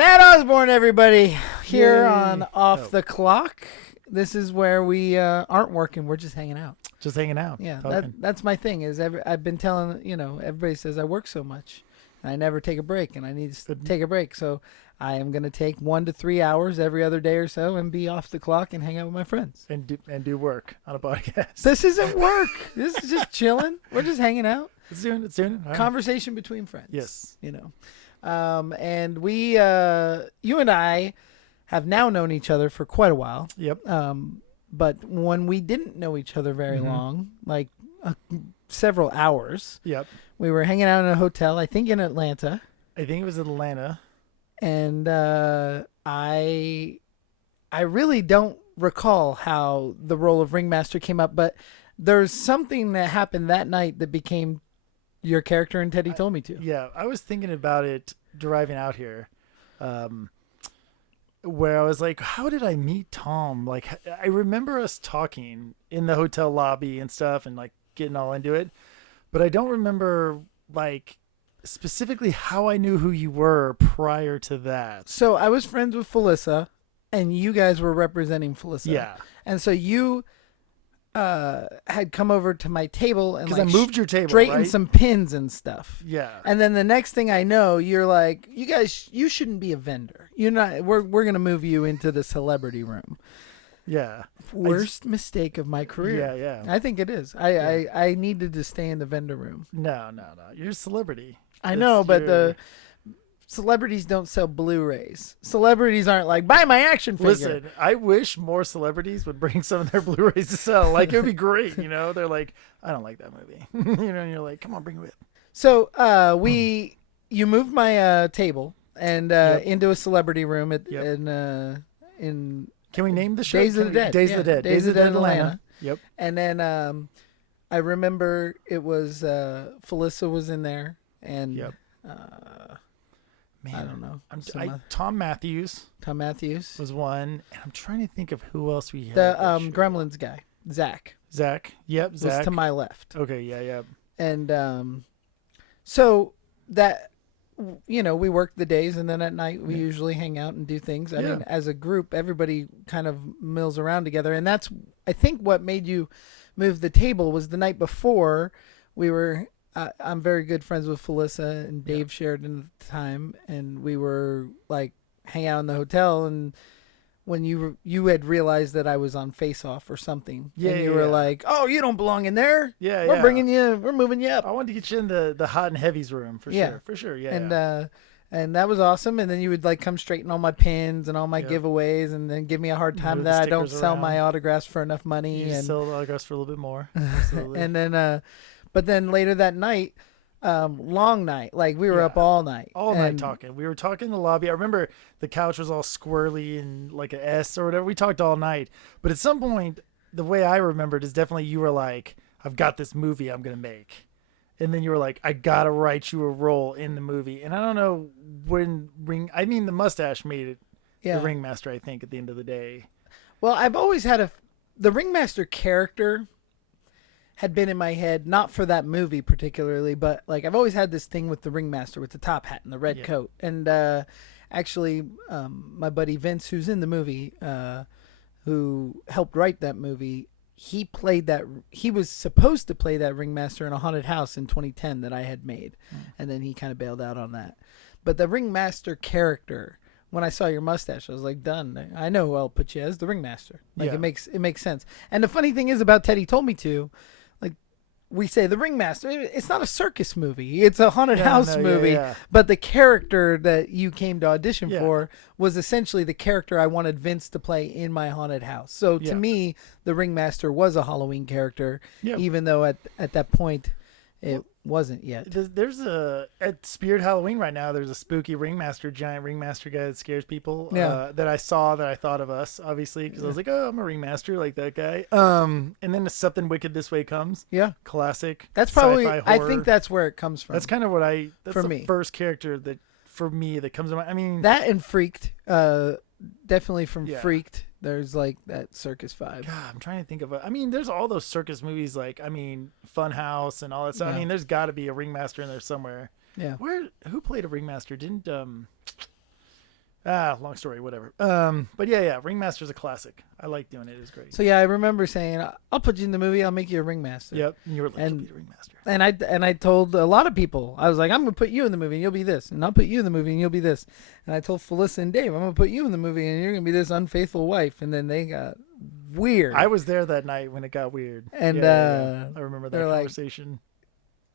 Matt Osborn, everybody, here Yay. on Off the Clock. This is where we aren't working. We're just hanging out. Just hanging out. Yeah, talking. that's my thing. I've been telling, everybody says I work so much. And I never take a break, and I need to take a break. So I am going to take 1 to 3 hours every other day or so and be off the clock and hang out with my friends. And do work on a podcast. This isn't work. This is just chilling. We're just hanging out. It's doing it. All right. Conversation between friends. Yes. And we, you and I have now known each other for quite a while. Yep. But when we didn't know each other very long, like several hours. Yep. We were hanging out in a hotel, I think in Atlanta. I think it was Atlanta. And I really don't recall how the role of Ringmaster came up, but there's something that happened that night that became your character, and Teddy told me to. Yeah, I was thinking about it driving out here, where I was like, how did I meet Tom? Like, I remember us talking in the hotel lobby and stuff and like getting all into it, but I don't remember like specifically how I knew who you were prior to that. So I was friends with Felissa, and you guys were representing Felissa. Yeah. And so you had come over to my table and because I moved your table, straightened right? some pins and stuff. Yeah. And then the next thing I know, you're like, you guys, you shouldn't be a vendor. You're not. We're gonna move you into the celebrity room. Yeah. Worst mistake of my career. Yeah. I think it is. I needed to stay in the vendor room. No. You're a celebrity. I know, but the celebrities don't sell Blu-rays. Celebrities aren't like, buy my action figure. Listen, I wish more celebrities would bring some of their Blu-rays to sell. Like, it would be great, They're like, I don't like that movie. And you're like, come on, bring it with. So you moved my table and into a celebrity room in Can we name the show? Days of the Dead. Days of the Dead. Days of the Dead Atlanta. Yep. And then I remember it was Felissa was in there, and Yep. Man, I don't know. Tom Matthews Tom Matthews was one, and I'm trying to think of who else we had. the Gremlins guy, Zach. Zach. Yep, Was Zach. to my left. Okay, yeah. And so that, we work the days, and then at night we usually hang out and do things. I mean, as a group, everybody kind of mills around together. And that's, I think, what made you move the table was the night before we were, I'm very good friends with Felissa and Dave Sheridan at the time. And we were like hang out in the hotel, and when you had realized that I was on Face Off or something. Yeah, and you were like, oh, you don't belong in there. Yeah, We're moving you up. I wanted to get you in the hot and heavies room for sure. Yeah. And that was awesome. And then you would like come straighten all my pins and all my giveaways, and then give me a hard time Move that the I don't stickers sell around. my autographs for enough money. You And sell the autographs for a little bit more. Absolutely. and then, but then later that night, long night, like we were up all night. All night talking. We were talking in the lobby. I remember the couch was all squirrely and like an S or whatever. We talked all night. But at some point, the way I remembered is definitely you were like, I've got this movie I'm going to make. And then you were like, I got to write you a role in the movie. And I don't know when the mustache made it the Ringmaster, I think, at the end of the day. Well, I've always had the Ringmaster character had been in my head, not for that movie particularly, but like I've always had this thing with the Ringmaster with the top hat and the red coat. And actually, my buddy Vince, who's in the movie, who helped write that movie, he was supposed to play that Ringmaster in a haunted house in 2010 that I had made. And then he kind of bailed out on that. But the Ringmaster character, when I saw your mustache, I was like, done. I know who I'll put you as the Ringmaster. Like it makes sense. And the funny thing is about Teddy told me to, like we say the Ringmaster, it's not a circus movie. It's a haunted house movie. Yeah. But the character that you came to audition for was essentially the character I wanted Vince to play in my haunted house. So to me, the Ringmaster was a Halloween character, even though at that point it wasn't yet. There's at Spirit Halloween right now, there's a spooky Ringmaster, giant Ringmaster guy that scares people that I saw that I thought of us, obviously, because I was like, oh, I'm a Ringmaster like that guy. And then Something Wicked This Way Comes. Yeah. Classic. That's probably, sci-fi I horror. think that's where it comes from. That's kind of what that's for the me. First character that, for me, that comes to mind. I mean. That and Freaked, definitely from Freaked. There's like that circus vibe. God, I'm trying to think of there's all those circus movies like, Funhouse and all that stuff. Yeah. I mean, there's got to be a Ringmaster in there somewhere. Yeah. Who played a Ringmaster? Didn't, Long story, whatever. But yeah, Ringmaster's a classic. I like doing it. It's great. So yeah, I remember saying, "I'll put you in the movie. I'll make you a ringmaster." Yep. And you were like, And- you'll be the Ringmaster. And I told a lot of people, I was like, "I'm gonna put you in the movie, and you'll be this, and I'll put you in the movie, and you'll be this." And I told Felissa and Dave, "I'm gonna put you in the movie, and you're gonna be this unfaithful wife." And then they got weird. I was there that night when it got weird. And, I remember that they're like, conversation.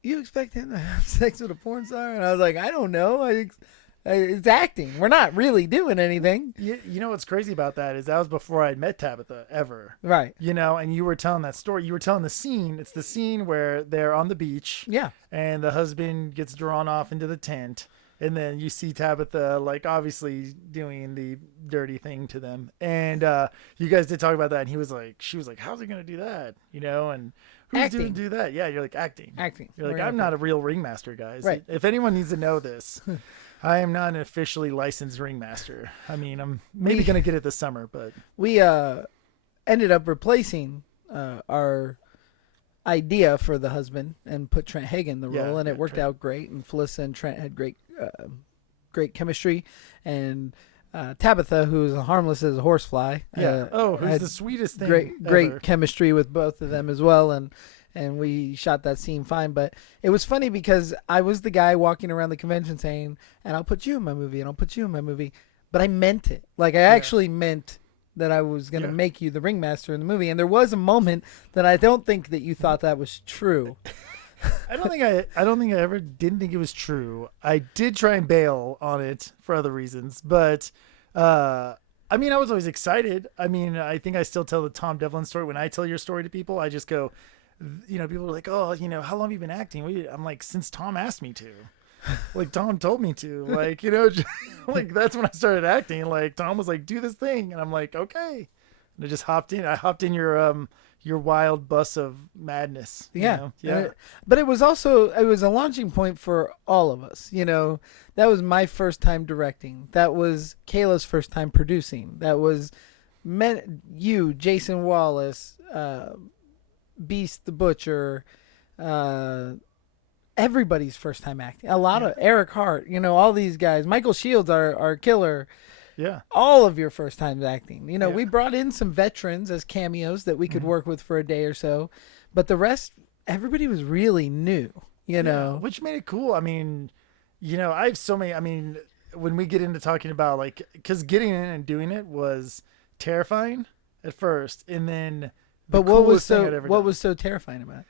You expect him to have sex with a porn star? And I was like, I don't know. It's acting. We're not really doing anything. You know what's crazy about that is that was before I'd met Tabitha ever. Right. You know, and you were telling that story. You were telling the scene. It's the scene where they're on the beach. Yeah. And the husband gets drawn off into the tent. And then you see Tabitha, like, obviously doing the dirty thing to them. And you guys did talk about that. And she was like, how's he going to do that? You know, and who's going to do that? Yeah, you're like, acting. You're like, I'm not a real ringmaster, guys. Right. If anyone needs to know this, I am not an officially licensed ringmaster. I mean, I'm maybe going to get it this summer, but. We ended up replacing our idea for the husband and put Trent Hagen in the role, and it worked out great. And Felissa and Trent had great chemistry, and Tabitha, who's harmless as a horsefly, who's the sweetest thing. Great chemistry with both of them as well, and we shot that scene fine. But it was funny because I was the guy walking around the convention saying, "And I'll put you in my movie, and I'll put you in my movie," but I meant it. Like I actually meant that I was going to make you the ringmaster in the movie. And there was a moment that I don't think that you thought that was true. I don't think I ever didn't think it was true. I did try and bail on it for other reasons, but I mean, I was always excited. I mean, I think I still tell the Tom Devlin story. When I tell your story to people, I just go, you know, people are like, "Oh, you know, how long have you been acting?" I'm like, "Since Tom asked me to." Like Tom told me to, like, you know, like that's when I started acting. Like Tom was like, "Do this thing," and I'm like, "Okay," and I just hopped in. I hopped in your wild bus of madness. Yeah. But it was a launching point for all of us. You know, that was my first time directing. That was Kayla's first time producing. That was you, Jason Wallace, Beast the Butcher, everybody's first time acting. A lot of Eric Hart, you know, all these guys. Michael Shields, our killer. Yeah. All of your first times acting. You know, we brought in some veterans as cameos that we could work with for a day or so, but the rest, everybody was really new, you know. Which made it cool. I mean, you know, I have so many, I mean, when we get into talking about like, because getting in and doing it was terrifying at first, and then what was so terrifying about it?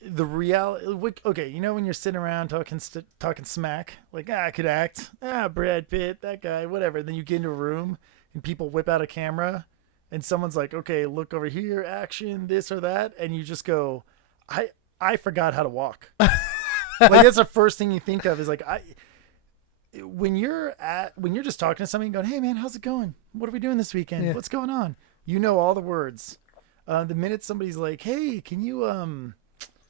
The reality. Okay, you know when you're sitting around talking smack, like I could act, Brad Pitt, that guy, whatever. Then you get into a room and people whip out a camera, and someone's like, "Okay, look over here, action, this or that," and you just go, "I forgot how to walk." Like that's the first thing you think of is like when you're just talking to somebody and going, "Hey man, how's it going? What are we doing this weekend? Yeah. What's going on?" You know all the words. The minute somebody's like, "Hey, can you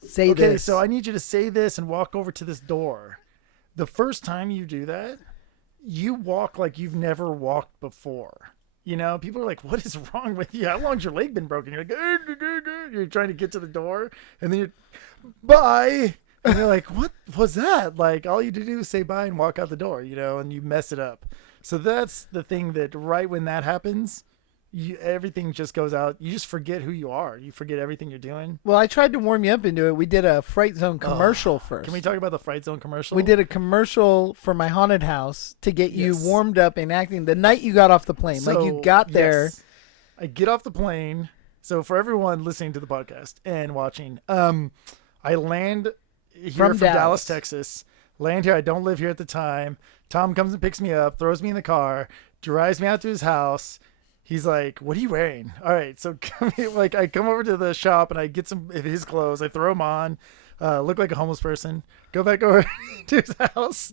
say this?" Okay, so I need you to say this and walk over to this door. The first time you do that, you walk like you've never walked before. You know, people are like, "What is wrong with you? How long's your leg been broken?" You're like, you're trying to get to the door, and then you're, bye. And you're like, "What was that?" Like, all you do is say bye and walk out the door, you know, and you mess it up. So that's the thing that right when that happens, everything just goes out. You just forget who you are. You forget everything you're doing. Well, I tried to warm you up into it. We did a Fright Zone commercial first. Can we talk about the Fright Zone commercial? We did a commercial for my haunted house to get you warmed up in acting the night you got off the plane. So, like you got there. Yes. I get off the plane. So for everyone listening to the podcast and watching, I land here from Dallas, Texas. Land here. I don't live here at the time. Tom comes and picks me up, throws me in the car, drives me out to his house. He's like, "What are you wearing?" All right, so I come over to the shop and I get some of his clothes. I throw them on, look like a homeless person. Go back over to his house,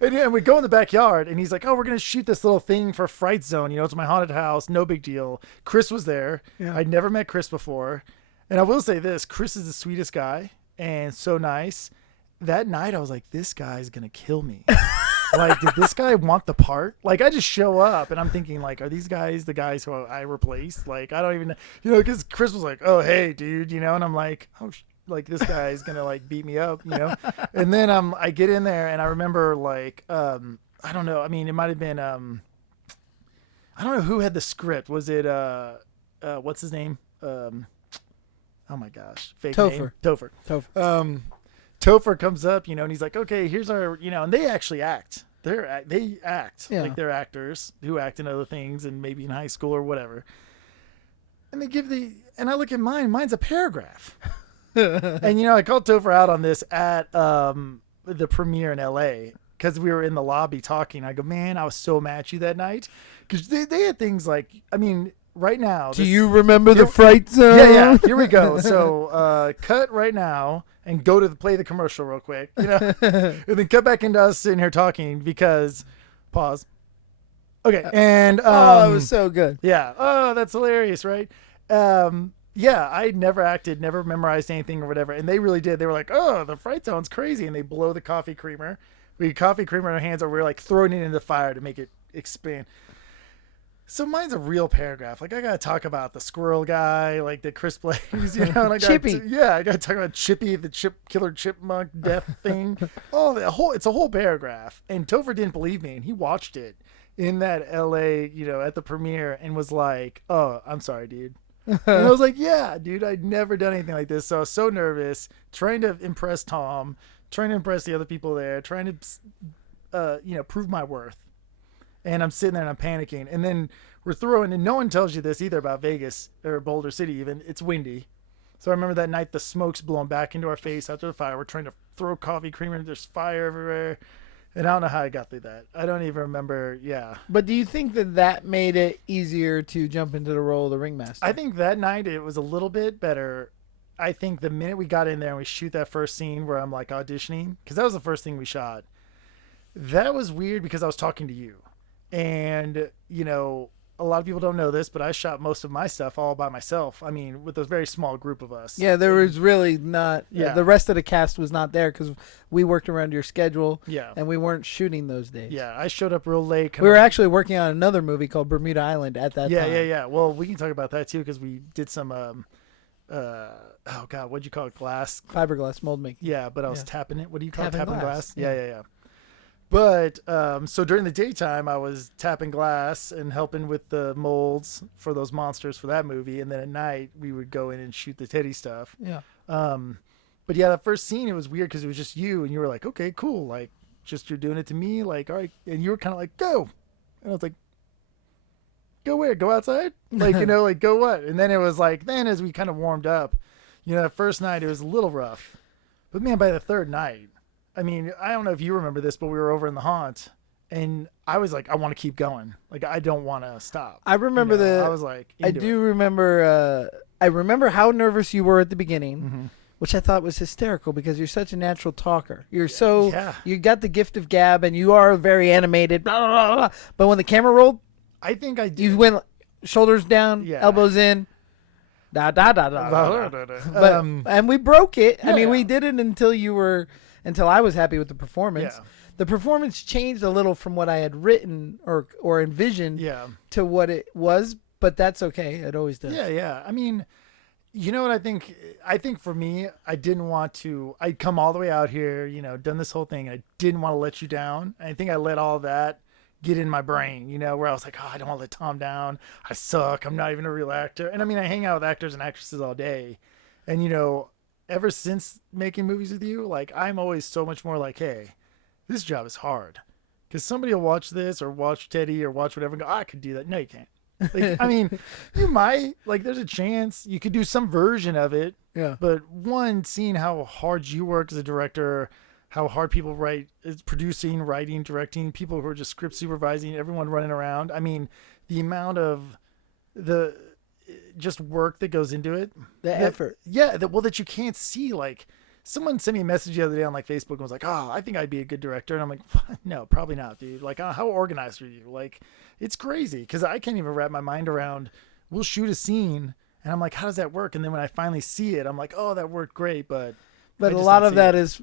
and we go in the backyard. And he's like, "Oh, we're gonna shoot this little thing for Fright Zone. You know, it's my haunted house. No big deal." Chris was there. Yeah. I'd never met Chris before, and I will say this: Chris is the sweetest guy and so nice. That night, I was like, "This guy's gonna kill me." Like, did this guy want the part? Like, I just show up and I'm thinking, like, are these guys the guys who I replaced? Like, I don't even, you know, because Chris was like, "Oh, hey, dude," you know, and I'm like, "Oh, like this guy's gonna like beat me up," you know. And then I get in there and I remember like I I don't know. I mean, it might have been I don't know who had the script. Was it what's his name? Oh my gosh, fake Topher. name. Topher. Topher comes up, and he's like, okay, here's our, and they actually act. They act like they're actors who act in other things and maybe in high school or whatever. And they give and I look at mine. Mine's a paragraph. And I called Topher out on this at the premiere in LA because we were in the lobby talking. I go, man, I was so mad at you that night because they had things like, I mean, right now. Do you remember the Fright Zone? Yeah. Here we go. So cut right now and go to play the commercial real quick, and then cut back into us sitting here talking because pause. Okay, and it was so good. Yeah. Oh, that's hilarious, right? Yeah, I never acted, never memorized anything or whatever, and they really did. They were like, "Oh, the Fright Zone's crazy," and they blow the coffee creamer. We had coffee creamer in our hands, or we're like throwing it into the fire to make it expand. So mine's a real paragraph. Like I gotta talk about the squirrel guy, like that Chris plays, and I gotta Chippy. I gotta talk about Chippy, the killer chipmunk death thing. It's a whole paragraph. And Topher didn't believe me, and he watched it in that LA, at the premiere, and was like, "Oh, I'm sorry, dude." And I was like, "Yeah, dude, I'd never done anything like this." So I was so nervous, trying to impress Tom, trying to impress the other people there, trying to, prove my worth. And I'm sitting there and I'm panicking. And then we're throwing, and no one tells you this either about Vegas or Boulder City even. It's windy. So I remember that night the smoke's blowing back into our face after the fire. We're trying to throw coffee creamer. There's fire everywhere. And I don't know how I got through that. I don't even remember. Yeah. But do you think that made it easier to jump into the role of the ringmaster? I think that night it was a little bit better. I think the minute we got in there and we shoot that first scene where I'm like auditioning, because that was the first thing we shot. That was weird because I was talking to you. And, a lot of people don't know this, but I shot most of my stuff all by myself. I mean, with a very small group of us. Yeah, there was really not. Yeah. The rest of the cast was not there because we worked around your schedule. Yeah. And we weren't shooting those days. Yeah, I showed up real late. We were actually working on another movie called Bermuda Island at that time. Yeah. Well, we can talk about that too because we did some, oh God, what'd you call it? Glass? Fiberglass mold making. Yeah, but I was tapping it. What do you call it? Tapping Tapping glass. glass? Yeah. But so during the daytime, I was tapping glass and helping with the molds for those monsters for that movie. And then at night, we would go in and shoot the Teddy stuff. Yeah. But yeah, that first scene, it was weird because it was just you. And you were like, okay, cool. Like, just you're doing it to me. Like, all right. And you were kind of like, go. And I was like, go where? Go outside? Like, like, go what? And then it was like, then as we kind of warmed up, that first night, it was a little rough. But man, by the third night, I mean, I don't know if you remember this, but we were over in the haunt, and I was like, I want to keep going. Like, I don't want to stop. I remember I was like, remember. I remember how nervous you were at the beginning, mm-hmm. which I thought was hysterical because you're such a natural talker. You're you got the gift of gab, and you are very animated. Blah blah blah. Blah. But when the camera rolled, I think I did. You went shoulders down, elbows in. Da da da da. But and we broke it. I mean, we did it until I was happy with the performance. Yeah. The performance changed a little from what I had written or envisioned to what it was, but that's okay. It always does. Yeah. I mean, you know what I think? I think for me, I'd come all the way out here, done this whole thing. And I didn't want to let you down. I think I let all that get in my brain, where I was like, oh, I don't want to let Tom down. I suck. I'm not even a real actor. And I mean, I hang out with actors and actresses all day. And, ever since making movies with you, like I'm always so much more like, hey, this job is hard. Because somebody will watch this or watch Teddy or watch whatever and go, I could do that. No, you can't. Like, I mean, you might. Like, there's a chance you could do some version of it. Yeah. But seeing how hard you work as a director, how hard people write, is producing, writing, directing, people who are just script supervising, everyone running around. I mean, the amount of just work that goes into it, effort, that you can't see. Like, someone sent me a message the other day on like Facebook and was like, oh, I think I'd be a good director, and I'm like, no, probably not, dude. Like, how organized are you? Like, it's crazy because I can't even wrap my mind around. We'll shoot a scene and I'm like, how does that work? And then when I finally see it, I'm like, oh, that worked great. But a lot of that is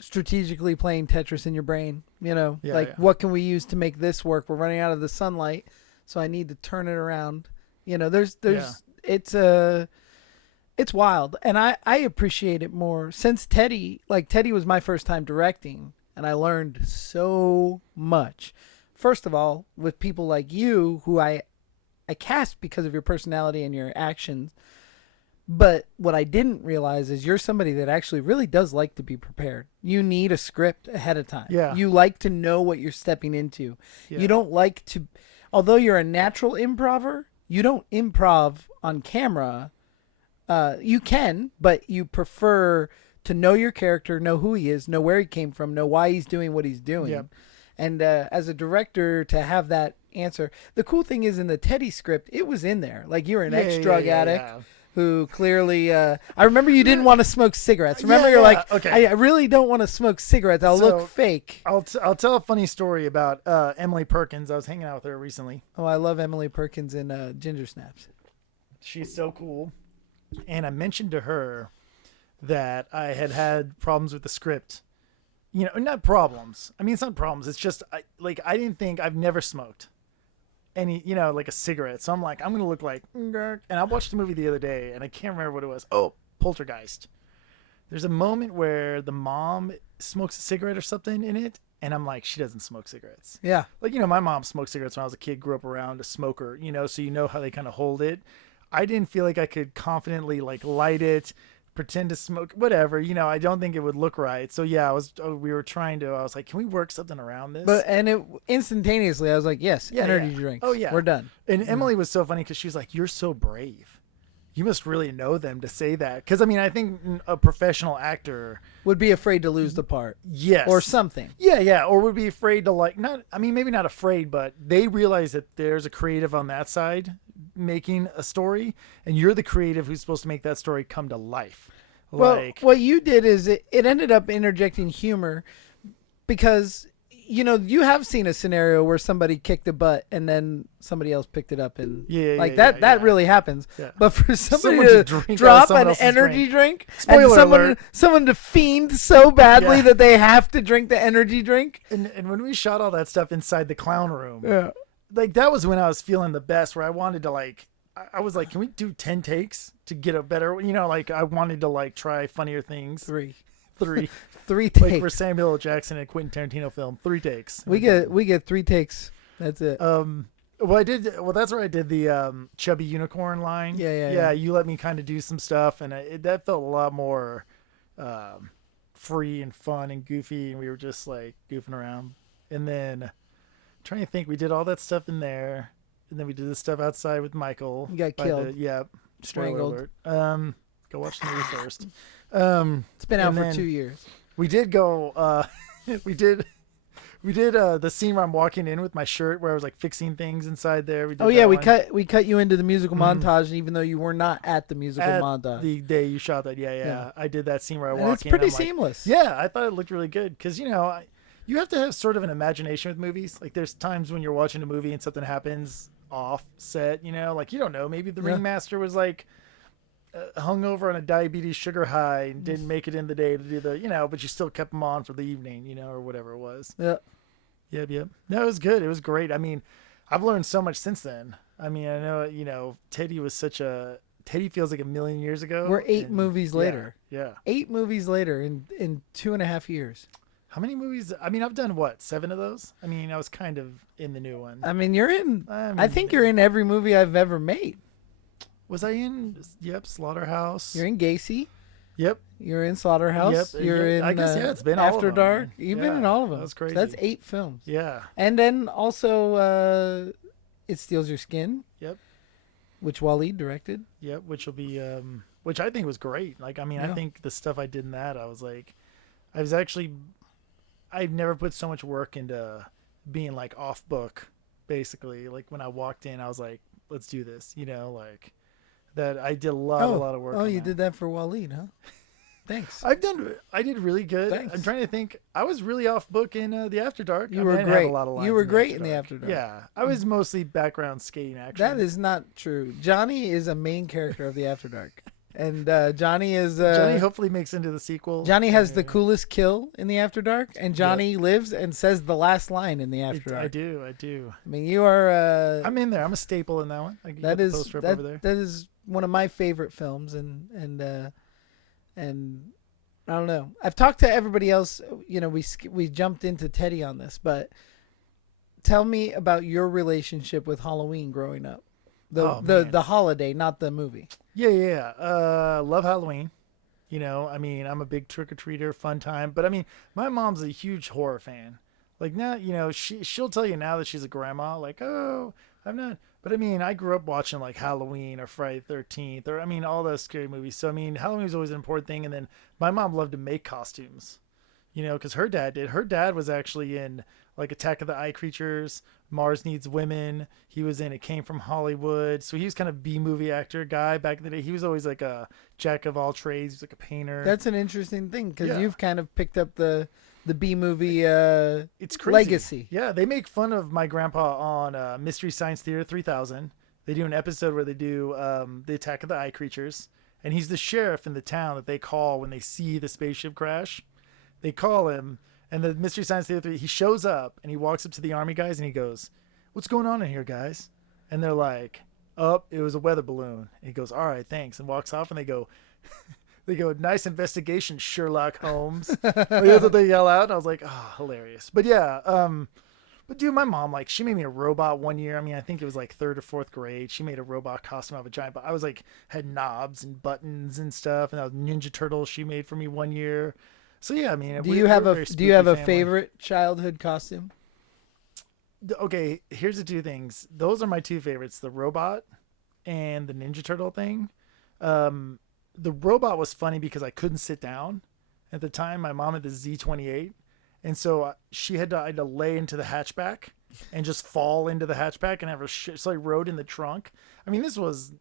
strategically playing Tetris in your brain, what can we use to make this work? We're running out of the sunlight, so I need to turn it around. It's wild. And I appreciate it more since Teddy was my first time directing. and I learned so much. First of all, with people like you, who I cast because of your personality and your actions. But what I didn't realize is you're somebody that actually really does like to be prepared. You need a script ahead of time. Yeah. You like to know what you're stepping into. Yeah. You don't like to, although you're a natural improver, you don't improv on camera. You can, but you prefer to know your character, know who he is, know where he came from, know why he's doing what he's doing. Yep. And as a director, to have that answer. The cool thing is in the Teddy script, it was in there. Like you're an ex-drug addict. Yeah. Who clearly, I remember you didn't want to smoke cigarettes. Remember, you're like, okay. I really don't want to smoke cigarettes. I'll look fake. I'll tell a funny story about Emily Perkins. I was hanging out with her recently. Oh, I love Emily Perkins in Ginger Snaps. She's so cool. And I mentioned to her that I had problems with the script. You know, not problems. I mean, it's not problems. It's just, I didn't think, I've never smoked any, like a cigarette. So I'm like, I'm going to look like, and I watched the movie the other day and I can't remember what it was. Oh, Poltergeist. There's a moment where the mom smokes a cigarette or something in it. And I'm like, she doesn't smoke cigarettes. Yeah. Like, my mom smoked cigarettes when I was a kid, grew up around a smoker, so you know how they kind of hold it. I didn't feel like I could confidently light it, pretend to smoke, whatever. I don't think it would look right. So yeah, I was like, can we work something around this? But it instantaneously, I was like, yes, energy drinks. Oh yeah, we're done. And Emily was so funny because she was like, "You're so brave. You must really know them to say that." Because I think a professional actor would be afraid to lose the part. Yes, or something. Yeah, or would be afraid to maybe not afraid, but they realize that there's a creative on that side making a story, and you're the creative who's supposed to make that story come to life. Well, what you did is it ended up interjecting humor because, you have seen a scenario where somebody kicked a butt and then somebody else picked it up and that really happens. Yeah. But for somebody to drop an energy drink and someone to fiend so badly that they have to drink the energy drink. And when we shot all that stuff inside the clown room, that was when I was feeling the best, where I wanted to I was like, can we do 10 takes to get a better, I wanted to try funnier things. Three takes. Like for Samuel L. Jackson and Quentin Tarantino film, 3 takes. We get 3 takes. That's it. That's where I did the chubby unicorn line. Yeah. You let me kind of do some stuff, and that felt a lot more free and fun and goofy, and we were just goofing around. And then I'm trying to think, we did all that stuff in there. And then we did this stuff outside with Michael. You got killed. Strangled. Go watch the movie first. It's been out for 2 years. We did go. We did the scene where I'm walking in with my shirt, where I was fixing things inside there. We cut you into the musical montage, even though you were not at the musical montage. The day you shot that, yeah. I did that scene where I walk in. It's pretty seamless. I thought it looked really good because you have to have sort of an imagination with movies. There's times when you're watching a movie and something happens off set, you don't know, maybe the ringmaster was hungover on a diabetes sugar high and didn't make it in the day to do the but you still kept them on for the evening, or whatever it was. Yep. No, it was good. It was great. I mean, I've learned so much since then. I mean, I know Teddy feels like a million years ago. We're 8 movies later. Yeah. 8 movies later in 2.5 years. How many movies? I mean, I've done 7 of those? I mean, I was kind of in the new one. I mean, you're in. I think you're in every movie I've ever made. Was I in? Yep, Slaughterhouse. You're in Gacy. Yep. You're in Slaughterhouse. Yep. You're in. I guess it's been After all of them, Dark. man. You've been in all of them. That's crazy. So that's 8 films. Yeah. And then also, It Steals Your Skin. Yep. Which Waleed directed. Yep. Which will be, which I think was great. I think the stuff I did in that, I've never put so much work into being off book, basically. When I walked in, I was like, let's do this, that I did a lot of work. Oh, you did that for Waleed, huh? Thanks. I did really good. Thanks. I'm trying to think. I was really off book in the After Dark. You were great. You were great in the After Dark. Yeah. I was mostly background skating action. That is not true. Johnny is a main character of the After Dark. And Johnny hopefully makes into the sequel. Johnny has the coolest kill in the After Dark, and Johnny lives and says the last line in the After Dark. I do. I mean, you are. I'm in there. I'm a staple in that one. That is one of my favorite films, and I don't know. I've talked to everybody else. You know, we jumped into Teddy on this, but tell me about your relationship with Halloween growing up. Oh man. The holiday, not the movie. Yeah. Love Halloween. You know, I mean, I'm a big trick or treater, fun time. But I mean, my mom's a huge horror fan. Like now, you know, she'll tell you now that she's a grandma, like, oh, I'm not. But I mean, I grew up watching like Halloween or Friday the 13th, or I mean, all those scary movies. So I mean, Halloween was always an important thing. And then my mom loved to make costumes, you know, because her dad did. Her dad was actually in like Attack of the Eye Creatures, Mars Needs Women. He was in It Came from Hollywood. So he was kind of B movie actor guy back in the day. He was always like a jack of all trades. He was like a painter. That's an interesting thing because Yeah. you've kind of picked up the B movie It's crazy. legacy. Yeah, they make fun of my grandpa on Mystery Science Theater 3000. They do an episode where they do the Attack of the Eye Creatures, and he's the sheriff in the town that they call when they see the spaceship crash. They call him, and the Mystery Science Theater, he shows up, and he walks up to the army guys, and he goes, "What's going on in here, guys?" And they're like, "Oh, it was a weather balloon." And he goes, "All right, thanks," and walks off, and they go, "Nice investigation, Sherlock Holmes." Like, that's what they yell out. And I was like, oh, hilarious. But yeah, but dude, my mom, like, she made me a robot one year. I mean, I think it was like third or fourth grade. She made a robot costume out of a giant, but I was like, had knobs and buttons and stuff. And that was Ninja Turtles she made for me one year. So yeah, I mean, Do you have a favorite childhood costume? Okay, here's the two things. Those are my two favorites: the robot and the Ninja Turtle thing. The robot was funny because I couldn't sit down at the time. My mom had the Z28, and so I had to lay into the hatchback and just fall into the hatchback and have a so I rode in the trunk. I mean, this was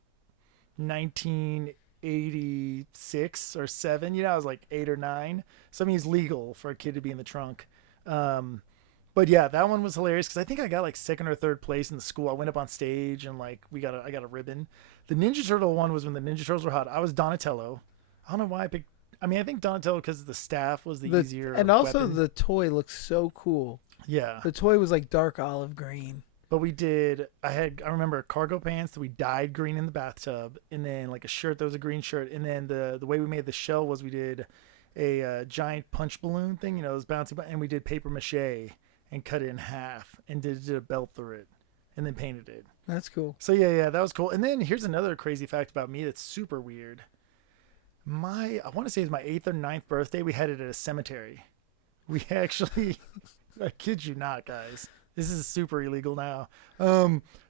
1986 or 7. You know, I was like 8 or 9. So I mean, it's legal for a kid to be in the trunk. But yeah, that one was hilarious because I think I got like second or third place in the school. I went up on stage and like I got a ribbon. The Ninja Turtle one was when the Ninja Turtles were hot. I was Donatello. I don't know why I picked. I mean, I think Donatello because the staff was the easier. And also weapon. the toy looks so cool. Yeah. The toy was like dark olive green. But we did. I remember cargo pants that we dyed green in the bathtub, and then like a shirt that was a green shirt, and then the way we made the shell was we did a giant punch balloon thing, you know, those bouncy, and we did paper mache and cut it in half and did a belt through it, and then painted it. That's cool. So yeah, that was cool. And then here's another crazy fact about me that's super weird. I want to say it's my 8th or 9th birthday. We had it at a cemetery. We actually, I kid you not, guys. This is super illegal now.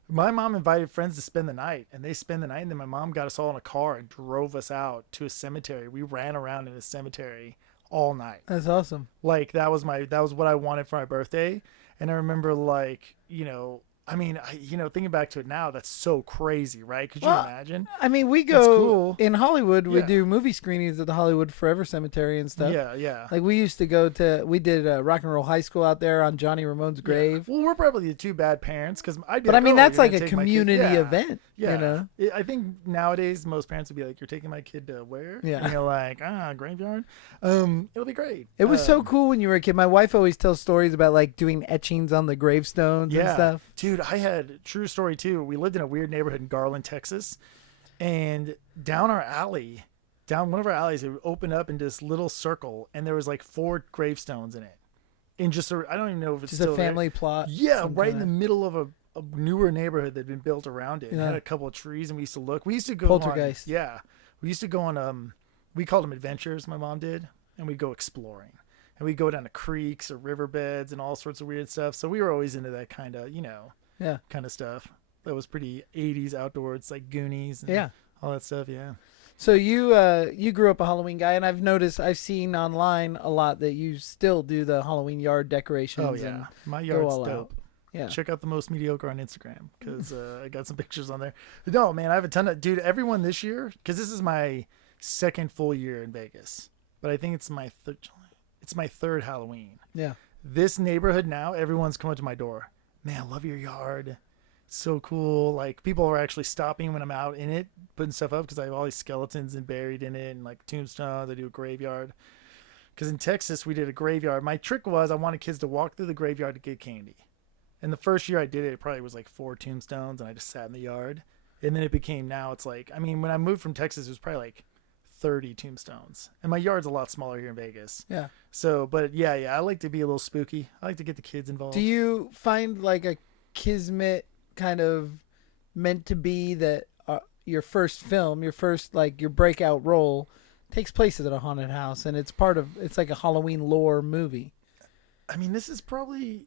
My mom invited friends to spend the night, and they spent the night, and then my mom got us all in a car and drove us out to a cemetery. We ran around in a cemetery all night. That's awesome. Like that was what I wanted for my birthday. And I remember like, you know, I mean, thinking back to it now, that's so crazy, right? Could you imagine? I mean, we That's go cool. in Hollywood. We Yeah. do movie screenings at the Hollywood Forever Cemetery and stuff. Yeah. Like we used to go to. We did Rock and Roll High School out there on Johnny Ramone's grave. Well, we're probably the two bad parents because I'd be But like, I mean, "Oh, that's you're like gonna a take my kid?" community Yeah. event. Yeah. You know. I think nowadays most parents would be like, "You're taking my kid to where?" Yeah. And you're like, graveyard. It'll be great. It was so cool when you were a kid. My wife always tells stories about like doing etchings on the gravestones and stuff. Dude, I had true story too. We lived in a weird neighborhood in Garland, Texas, and down one of our alleys, it would open up into this little circle, and there was like 4 gravestones in it. In just I don't even know if it's Just still a family plot. Yeah, some right in kinda- the middle of a newer neighborhood that had been built around it. It Yeah. had a couple of trees, and we used to look. We used to go Poltergeist. we used to go on. We called them adventures. My mom did, and we'd go exploring. And we'd go down to creeks or riverbeds and all sorts of weird stuff. So we were always into that kind of, kind of stuff. That was pretty 80s outdoors, like Goonies and all that stuff, yeah. So you grew up a Halloween guy, and I've seen online a lot that you still do the Halloween yard decorations. Oh, yeah. And My go yard's all dope. out. Yeah. Check out the most mediocre on Instagram because I got some pictures on there. But no, man, I have a ton of, dude, everyone this year, because this is my second full year in Vegas, but I think it's my third Halloween. Yeah. This neighborhood now, everyone's coming to my door. Man, I love your yard. So cool. Like people are actually stopping when I'm out in it, putting stuff up because I have all these skeletons and buried in it and like tombstones. I do a graveyard. Because in Texas, we did a graveyard. My trick was I wanted kids to walk through the graveyard to get candy. And the first year I did it, it probably was like 4 tombstones and I just sat in the yard. And then it became now it's like, I mean, when I moved from Texas, it was probably like 30 tombstones, and my yard's a lot smaller here in Vegas. Yeah. So, but yeah, I like to be a little spooky. I like to get the kids involved. Do you find like a kismet kind of meant to be that your first film, your first like your breakout role, takes place at a haunted house, and it's like a Halloween lore movie? I mean, this is probably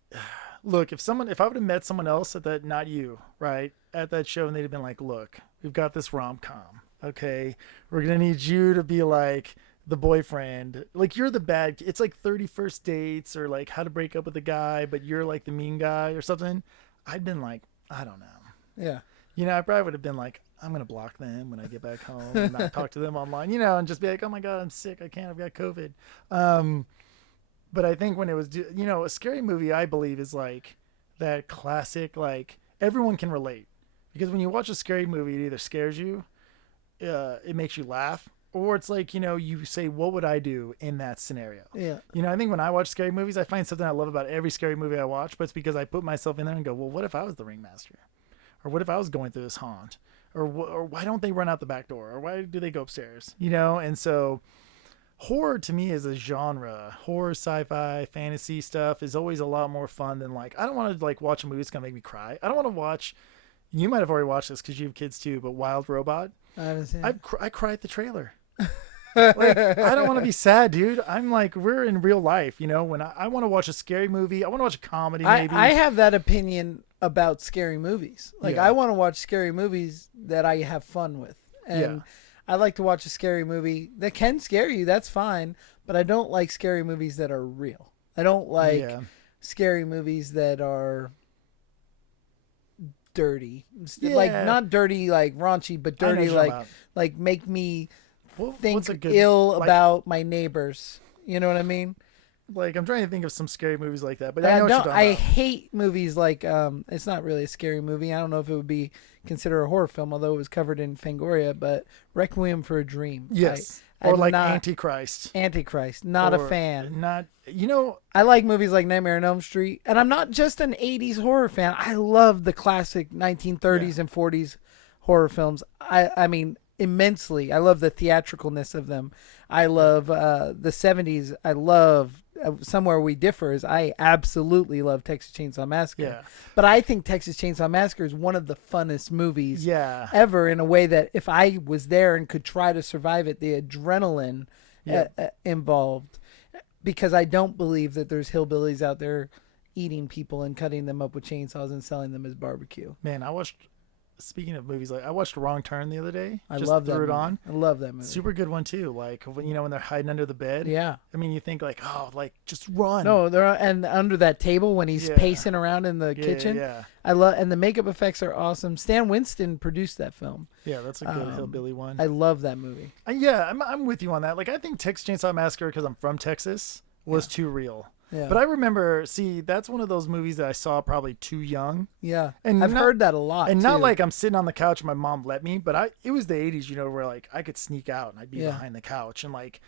look, if I would have met someone else at that, not you, right, at that show, and they'd have been like, look, we've got this rom-com, okay, we're gonna need you to be like the boyfriend, like you're the bad, it's like 30 First Dates or like How to Break Up with a Guy, but you're like the mean guy or something, I'd been like, I don't know. Yeah. I probably would have been like, I'm going to block them when I get back home and not talk to them online, and just be like, oh my God, I'm sick. I can't, I've got COVID. But I think when it was, a scary movie, I believe, is like that classic, like everyone can relate, because when you watch a scary movie, it either scares you, it makes you laugh, or it's like, you say, what would I do in that scenario? Yeah. I think when I watch scary movies, I find something I love about every scary movie I watch, but it's because I put myself in there and go, well, what if I was the ringmaster? Or what if I was going through this haunt? Or why don't they run out the back door? Or why do they go upstairs? And so horror to me is a genre. Horror, sci-fi, fantasy stuff is always a lot more fun than like, I don't want to like watch a movie that's going to make me cry. I don't want to watch, you might have already watched this because you have kids too, but Wild Robot. I haven't seen it. I cry at the trailer. Like, I don't want to be sad, dude. I'm like, we're in real life, when I want to watch a scary movie, I want to watch a comedy maybe. I have that opinion about scary movies. Like, Yeah. I want to watch scary movies that I have fun with. And Yeah. I like to watch a scary movie that can scare you. That's fine. But I don't like scary movies that are real. I don't like scary movies that are dirty. Like, not dirty like raunchy, but dirty like make me think ill about my neighbors. You know what I mean? Like, I'm trying to think of some scary movies like that, but I know what you're talking I about. hate movies like it's not really a scary movie. I don't know if it would be considered a horror film, although it was covered in Fangoria, but Requiem for a Dream. Yes. Or like Antichrist. Not a fan. Not, I like movies like Nightmare on Elm Street, and I'm not just an 80s horror fan. I love the classic 1930s and 40s horror films. I mean, immensely. I love the theatricalness of them. I love the 70s. I love somewhere we differ is I absolutely love Texas Chainsaw Massacre. Yeah. But I think Texas Chainsaw Massacre is one of the funnest movies ever, in a way that if I was there and could try to survive it, the adrenaline involved, because I don't believe that there's hillbillies out there eating people and cutting them up with chainsaws and selling them as barbecue. Man, speaking of movies, like I watched Wrong Turn the other day. I love that movie. On. I love that movie. Super good one too. Like when they're hiding under the bed. Yeah. I mean, you think like, oh, like just run. No, and under that table when he's pacing around in the kitchen. Yeah. And the makeup effects are awesome. Stan Winston produced that film. Yeah, that's a good hillbilly one. I love that movie. I'm with you on that. Like, I think Texas Chainsaw Massacre, because I'm from Texas, was too real. Yeah. But I remember, that's one of those movies that I saw probably too young. Yeah. And I've heard that a lot. And too. not like I'm sitting on the couch and my mom let me, but it was the 80s, where like I could sneak out and I'd be behind the couch and like,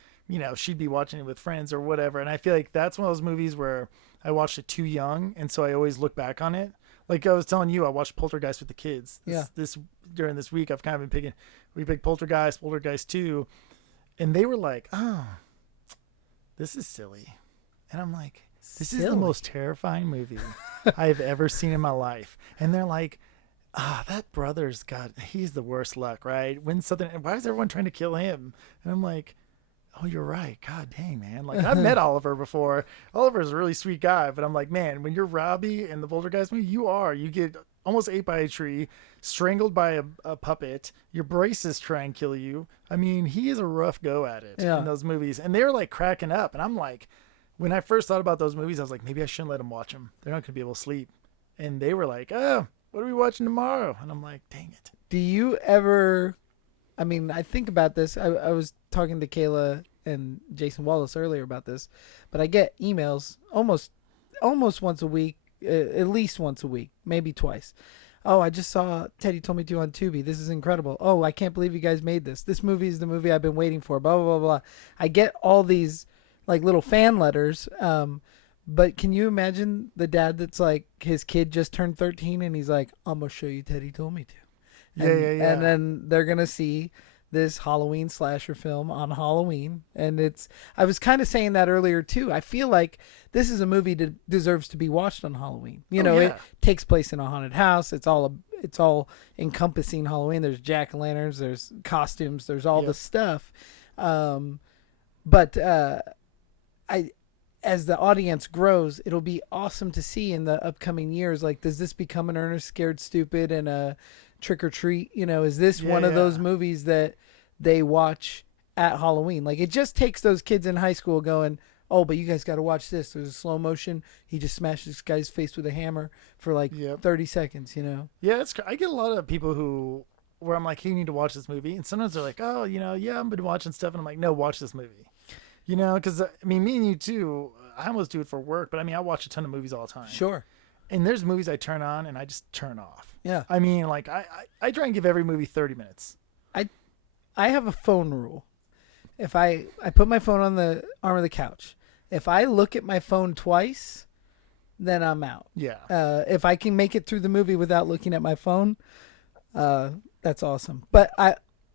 she'd be watching it with friends or whatever. And I feel like that's one of those movies where I watched it too young. And so I always look back on it. Like I was telling you, I watched Poltergeist with the kids. During this week, I've kind of been we picked Poltergeist 2. And they were like, oh, this is silly. And I'm like, this is the most terrifying movie I've ever seen in my life. And they're like, that brother's he's the worst luck, right? Why is everyone trying to kill him? And I'm like, oh, you're right. God dang, man. Like, I've met Oliver before. Oliver's a really sweet guy, but I'm like, man, when you're Robbie in the Poltergeist movie, you get almost ate by a tree, strangled by a puppet. Your braces try and kill you. I mean, he is a rough go at it in those movies. And they were like cracking up. And I'm like, when I first thought about those movies, I was like, maybe I shouldn't let them watch them. They're not going to be able to sleep. And they were like, oh, what are we watching tomorrow? And I'm like, dang it. Do you ever, I mean, I think about this. I was talking to Kayla and Jason Wallace earlier about this, but I get emails almost once a week, at least once a week, maybe twice. Oh, I just saw Teddy Told Me To on Tubi. This is incredible. Oh, I can't believe you guys made this. This movie is the movie I've been waiting for, blah, blah, blah, blah. I get all these like little fan letters. But can you imagine the dad that's like, his kid just turned 13 and he's like, I'm going to show you Teddy Told Me To. And then they're going to see this Halloween slasher film on Halloween. And I was kind of saying that earlier too. I feel like this is a movie that deserves to be watched on Halloween. It takes place in a haunted house. It's all encompassing Halloween. There's jack-o'-lanterns, there's costumes, there's all the stuff. But as the audience grows, it'll be awesome to see in the upcoming years. Like, does this become an Ernest Scared Stupid and a Trick or Treat? Is this one of those movies that they watch at Halloween? Like, it just takes those kids in high school going, oh, but you guys got to watch this. There's a slow motion. He just smashed this guy's face with a hammer for like 30 seconds, Yeah, I get a lot of people where I'm like, hey, you need to watch this movie. And sometimes they're like, oh, I've been watching stuff. And I'm like, no, watch this movie. Because, me and you too, I almost do it for work. But, I watch a ton of movies all the time. Sure. And there's movies I turn on and I just turn off. Yeah. I try and give every movie 30 minutes. I have a phone rule. If I put my phone on the arm of the couch, if I look at my phone twice, then I'm out. Yeah. If I can make it through the movie without looking at my phone, that's awesome. But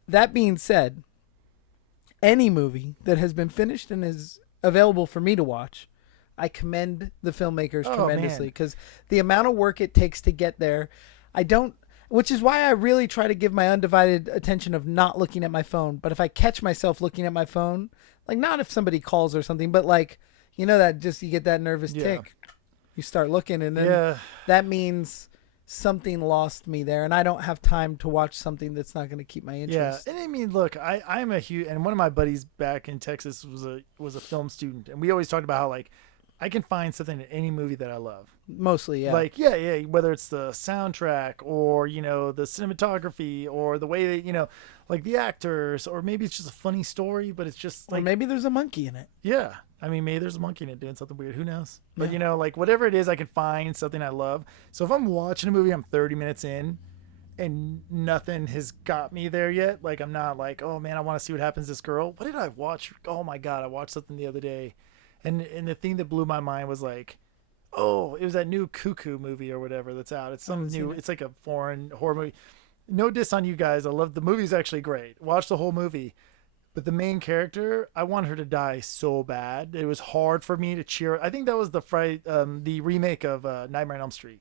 that being said, any movie that has been finished and is available for me to watch, I commend the filmmakers tremendously, because the amount of work it takes to get there, which is why I really try to give my undivided attention of not looking at my phone. But if I catch myself looking at my phone, like not if somebody calls or something, but like, that just you get that nervous tick. You start looking and then that means something lost me there, and I don't have time to watch something that's not going to keep my interest. Yeah, and look, I'm a huge, and one of my buddies back in Texas was a film student, and we always talked about how like I can find something in any movie that I love. Mostly, yeah. Like, yeah, whether it's the soundtrack or, the cinematography or the way that, like the actors, or maybe it's just a funny story, but it's just like. Or maybe there's a monkey in it. Yeah. Maybe there's a monkey in it doing something weird. Who knows? But, like whatever it is, I can find something I love. So if I'm watching a movie, I'm 30 minutes in and nothing has got me there yet. Like, I'm not like, oh man, I want to see what happens to this girl. What did I watch? Oh my God, I watched something the other day. And the thing that blew my mind was like, oh, it was that new Cuckoo movie or whatever that's out. It's some new, it's like a foreign horror movie. No diss on you guys. I love the movie's actually great. Watch the whole movie. But the main character, I want her to die so bad. It was hard for me to cheer. I think that was the remake of Nightmare on Elm Street.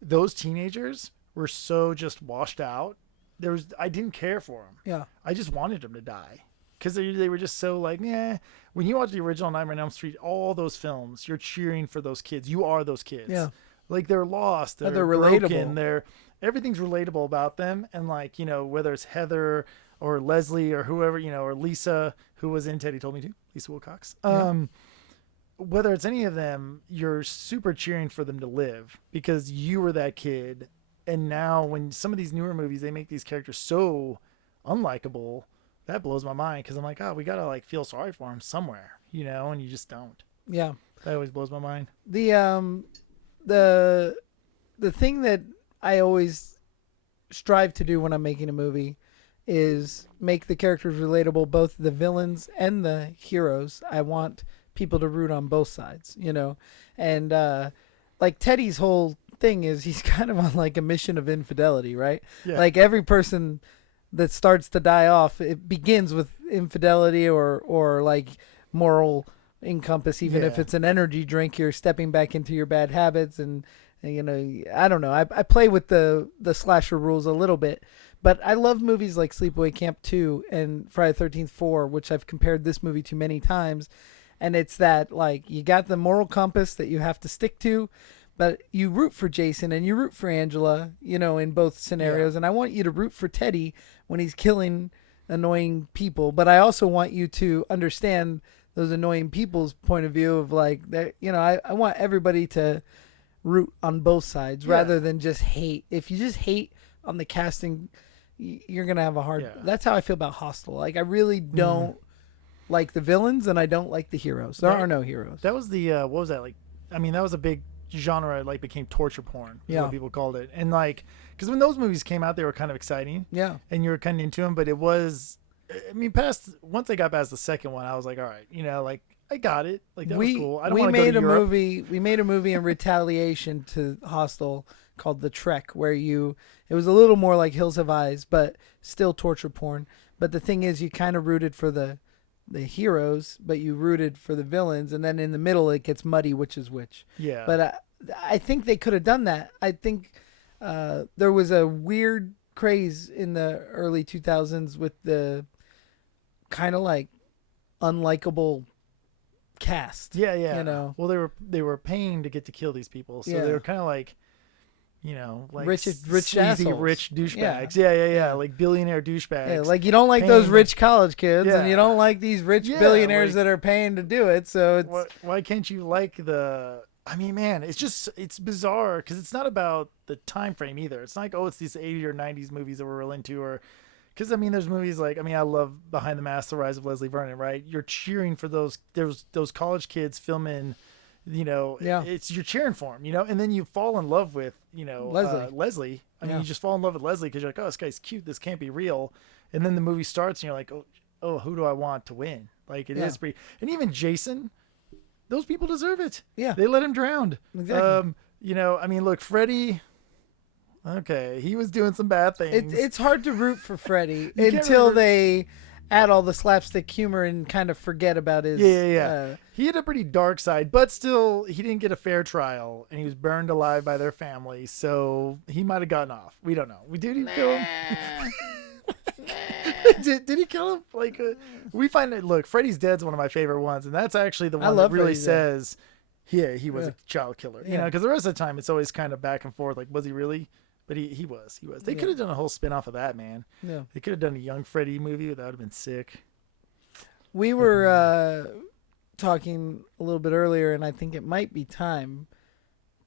Those teenagers were so just washed out. I didn't care for them. Yeah. I just wanted them to die. Because they were just so like, yeah. When you watch the original Nightmare on Elm Street, all those films, you're cheering for those kids. You are those kids. Yeah. Like, they're lost. They're relatable. Broken, everything's relatable about them. And like, whether it's Heather or Leslie or whoever, or Lisa, who was in Teddy Told Me To, Lisa Wilcox. Yeah. Whether it's any of them, you're super cheering for them to live because you were that kid. And now when some of these newer movies, they make these characters so unlikable. That blows my mind because I'm like, oh, we got to like feel sorry for him somewhere, and you just don't. Yeah. That always blows my mind. The thing that I always strive to do when I'm making a movie is make the characters relatable, both the villains and the heroes. I want people to root on both sides, and like Teddy's whole thing is he's kind of on like a mission of infidelity, right? Yeah. Like every person that starts to die off, it begins with infidelity or like moral encompass, even if it's an energy drink, you're stepping back into your bad habits. And I don't know. I play with the slasher rules a little bit, but I love movies like Sleepaway Camp 2 and Friday the 13th 4, which I've compared this movie to many times. And it's that like, you got the moral compass that you have to stick to, but you root for Jason and you root for Angela, in both scenarios. Yeah. And I want you to root for Teddy when he's killing annoying people. But I also want you to understand those annoying people's point of view of like that. I want everybody to root on both sides rather than just hate. If you just hate on the casting, you're going to have a hard. Yeah. That's how I feel about Hostel. Like, I really don't like the villains and I don't like the heroes. There are no heroes. That was the, what was that like? That was a big genre, like became torture porn. Yeah. What people called it. And like, because when those movies came out, they were kind of exciting. Yeah. And you were kind of into them, but it was, once I got past the second one, I was like, all right, like, I got it. Like, that was cool. I don't want to go to Europe. We made a movie in retaliation to Hostel called The Trek, where it was a little more like Hills Have Eyes, but still torture porn. But the thing is, you kind of rooted for the heroes, but you rooted for the villains, and then in the middle it gets muddy which is which. Yeah. But I think they could have done that. I think there was a weird craze in the early 2000s with the kind of like unlikable cast. Yeah, yeah. You know, well, they were paying to get to kill these people, so they were kind of like, like rich sleazy, assholes. rich douchebags. Yeah, like billionaire douchebags. Yeah, like you don't like those rich college kids, and you don't like these rich billionaires that are paying to do it. So it's why can't you like the? I mean, man, it's bizarre because it's not about the time frame either. It's not like, oh, it's these 80s or 90s movies that we're real into, or because I mean, there's movies like, I mean, I love Behind the Mask: The Rise of Leslie Vernon, right? You're cheering for those college kids filming, it's you're cheering for them, and then you fall in love with, Leslie. I mean, you just fall in love with Leslie because you're like, oh, this guy's cute. This can't be real. And then the movie starts and you're like, oh, who do I want to win? Like it is pretty. And even Jason, those people deserve it. Yeah, they let him drown. Exactly. I mean, look, Freddy. Okay, he was doing some bad things. It's hard to root for Freddy until they add all the slapstick humor and kind of forget about his. Yeah. He had a pretty dark side, but still, he didn't get a fair trial, and he was burned alive by their family. So he might have gotten off. We don't know. Did he kill him? did he kill him? Like, we find that. Look, Freddy's Dead's one of my favorite ones, and that's actually the one that really Freddy's says, he was a child killer. Because the rest of the time it's always kind of back and forth. Like, was he really? But he was. They could have done a whole spin-off of that, man. Yeah. They could have done a young Freddy movie. That would have been sick. We were talking a little bit earlier, and I think it might be time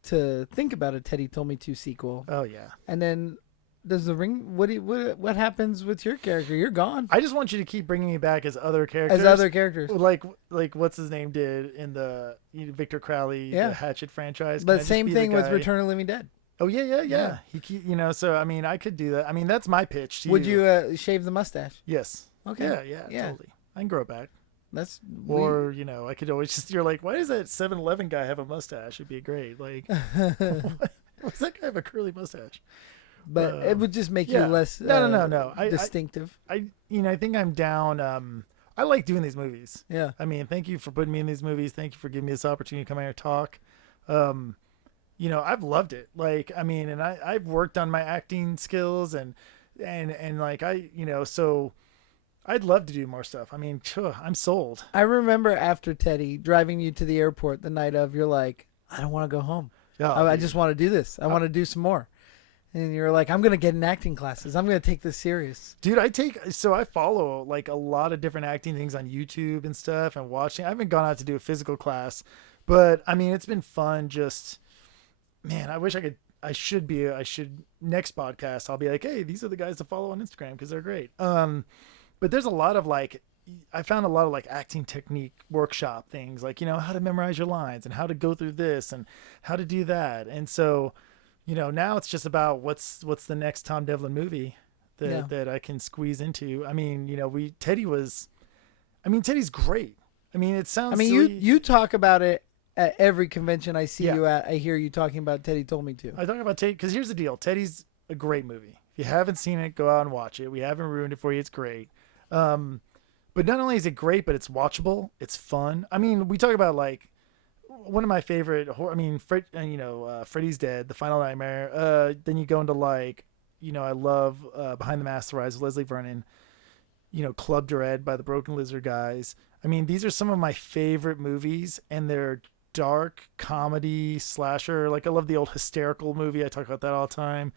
to think about a Teddy Told Me To sequel. Oh, yeah. And then does the ring... What happens with your character? You're gone. I just want you to keep bringing me back as other characters. Like what's his name did in the Victor Crowley, the Hatchet franchise. But same thing with Return of the Living Dead. Oh yeah. He, so I mean, I could do that. I mean, that's my pitch to Would you. you shave the mustache? Yes. Okay. Yeah, totally. I can grow it back. That's or I could always just. You're like, why does that 7-Eleven guy have a mustache? It'd be great. Like, why does that guy have a curly mustache? But it would just make you less. No. Distinctive. I think I'm down. I like doing these movies. Yeah. I mean, thank you for putting me in these movies. Thank you for giving me this opportunity to come here and talk. I've loved it. Like, I mean, and I've worked on my acting skills and like so I'd love to do more stuff. I mean, I'm sold. I remember after Teddy driving you to the airport the night of, you're like, I don't want to go home. I just want to do this. I want to do some more. And you're like, I'm going to get in acting classes. I'm going to take this serious. Dude, I follow like a lot of different acting things on YouTube and stuff and watching. I haven't gone out to do a physical class, but I mean, it's been fun just... Man, I wish I could. I should next podcast. I'll be like, hey, these are the guys to follow on Instagram because they're great. But there's a lot of I found a lot of like acting technique workshop things, like how to memorize your lines and how to go through this and how to do that. And so, now it's just about what's the next Tom Devlin movie that I can squeeze into. I mean, Teddy's great. I mean, it sounds. I mean, you talk about it. At every convention I see you at, I hear you talking about Teddy Told Me To. I talk about Teddy because here's the deal. Teddy's a great movie. If you haven't seen it, go out and watch it. We haven't ruined it for you. It's great. But not only is it great, but it's watchable. It's fun. I mean, we talk about like one of my favorite horror. I mean, Freddy's Dead, The Final Nightmare. Then you go into like, I love Behind the Mask: The Rise of Leslie Vernon. Club Dread by the Broken Lizard guys. I mean, these are some of my favorite movies, and they're dark comedy slasher. Like, I love the old Hysterical movie. I talk about that all the time.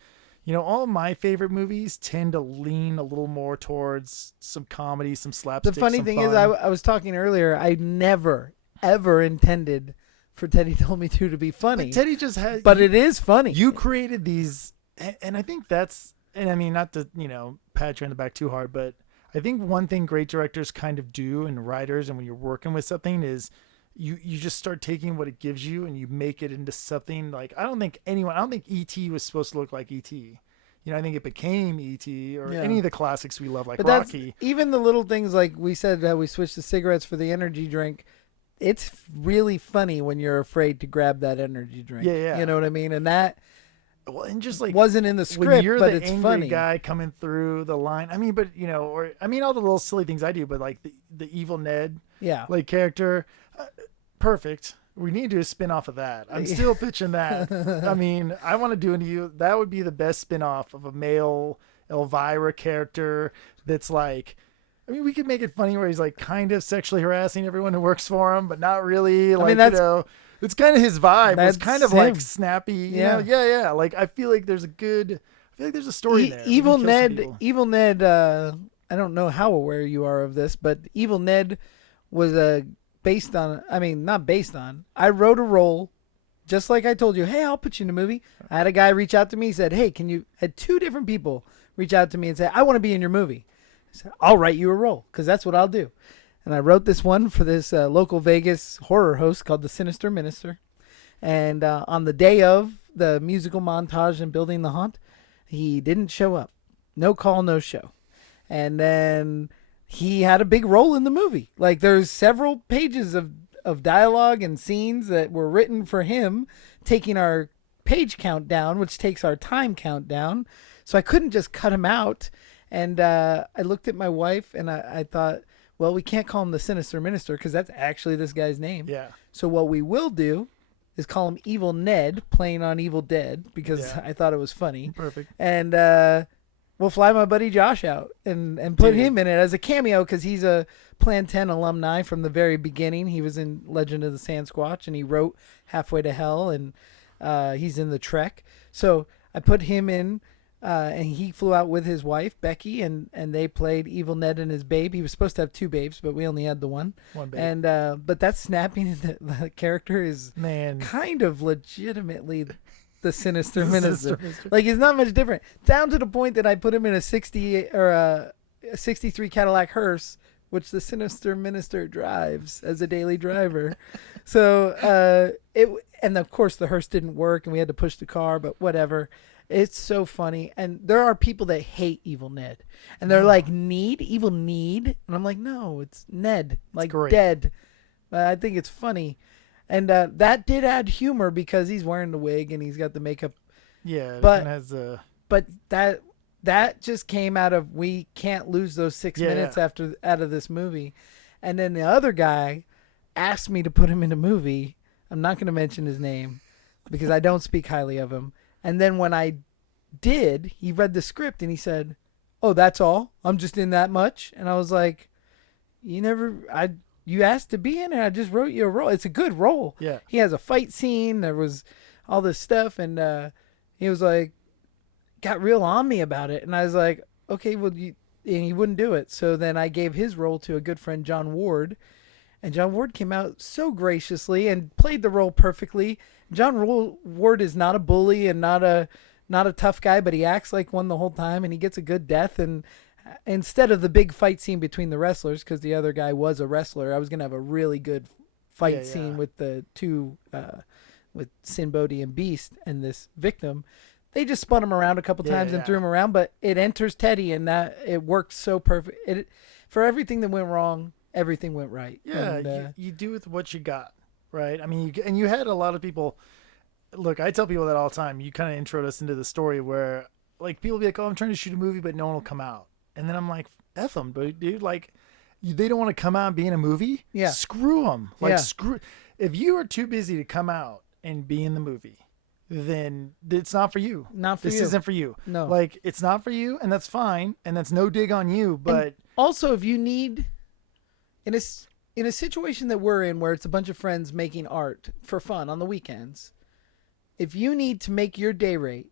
All of my favorite movies tend to lean a little more towards some comedy, some slapstick. The funny thing is, I was talking earlier, I never, ever intended for Teddy Told Me To be funny. But Teddy just has... But it is funny. You created these... And I think that's... And I mean, not to, pat you on the back too hard, but I think one thing great directors kind of do, and writers, and when you're working with something is... You just start taking what it gives you and you make it into something like, I don't think E.T. was supposed to look like E.T. I think it became E.T. or any of the classics we love, like Rocky. Even the little things like we said, we switched the cigarettes for the energy drink. It's really funny when you're afraid to grab that energy drink. Yeah. You know what I mean? And that Well, and just like wasn't in the when script, you're but the it's angry funny. guy coming through the line. I mean, but or I mean, all the little silly things I do, but like the evil Ned, Yeah. like character, perfect. We need to do a spin off of that. I'm still pitching that. I mean, I want to do that would be the best spin off of a male Elvira character that's like. I mean, we could make it funny where he's like kind of sexually harassing everyone who works for him, but not really. Like, it's kind of his vibe. It's kind of like snappy. Yeah. Like, I feel like there's a story there. Evil Ned. I don't know how aware you are of this, but Evil Ned was based on. I mean, not based on. I wrote a role, just like I told you. Hey, I'll put you in a movie. I had a guy reach out to me. He said, "Hey, can you?" Had two different people reach out to me and say, "I want to be in your movie." I said, I'll write you a role because that's what I'll do. And I wrote this one for this local Vegas horror host called the Sinister Minister. And on the day of the musical montage and building the haunt, he didn't show up. No call, no show. And then he had a big role in the movie. Like there's several pages of dialogue and scenes that were written for him, taking our page count down, which takes our time count down. So I couldn't just cut him out. And I looked at my wife and I thought, well, we can't call him the Sinister Minister because that's actually this guy's name. Yeah. So what we will do is call him Evil Ned, playing on Evil Dead, because I thought it was funny. Perfect. And we'll fly my buddy Josh out and put him in it as a cameo because he's a Plan 10 alumni from the very beginning. He was in Legend of the Sasquatch and he wrote Halfway to Hell, and he's in the Trek. So I put him in. And he flew out with his wife, Becky, and they played Evil Ned and his babe. He was supposed to have two babes, but we only had the one. One babe. And but that snapping the character is kind of legitimately the Sinister Minister. Like he's not much different. Down to the point that I put him in a 63 Cadillac hearse, which the Sinister Minister drives as a daily driver. So and of course the hearse didn't work, and we had to push the car, but whatever. It's so funny. And there are people that hate Evil Ned. And they're like, Evil Need? And I'm like, no, it's Ned. Like dead. I think it's funny. And that did add humor because he's wearing the wig and he's got the makeup. Yeah. But that just came out of, we can't lose those 6 minutes out of this movie. And then the other guy asked me to put him in a movie. I'm not going to mention his name because I don't speak highly of him. And then when I did, he read the script and he said, "Oh, that's all? I'm just in that much?" And I was like, you asked to be in it. I just wrote you a role. It's a good role. Yeah. He has a fight scene. There was all this stuff. And he was like, got real on me about it. And I was like, okay, well, and he wouldn't do it. So then I gave his role to a good friend, John Ward. And John Ward came out so graciously and played the role perfectly. John Ward is not a bully and not a tough guy, but he acts like one the whole time, and he gets a good death. And instead of the big fight scene between the wrestlers, because the other guy was a wrestler, I was gonna have a really good fight scene with the two, with Sin Bodhi and Beast and this victim. They just spun him around a couple times and threw him around, but it enters Teddy, and that it worked so perfect. For everything that went wrong, everything went right. Yeah, and, you do with what you got. Right. I mean, you had a lot of people. Look, I tell people that all the time. You kind of introed us into the story where, like, people be like, "Oh, I'm trying to shoot a movie, but no one will come out." And then I'm like, "F them, dude. Like, they don't want to come out and be in a movie. Yeah, screw them. Like, screw. If you are too busy to come out and be in the movie, then it's not for you. This isn't for you. No, like, it's not for you, and that's fine, and that's no dig on you. But and also, if you need, in a situation that we're in where it's a bunch of friends making art for fun on the weekends, if you need to make your day rate,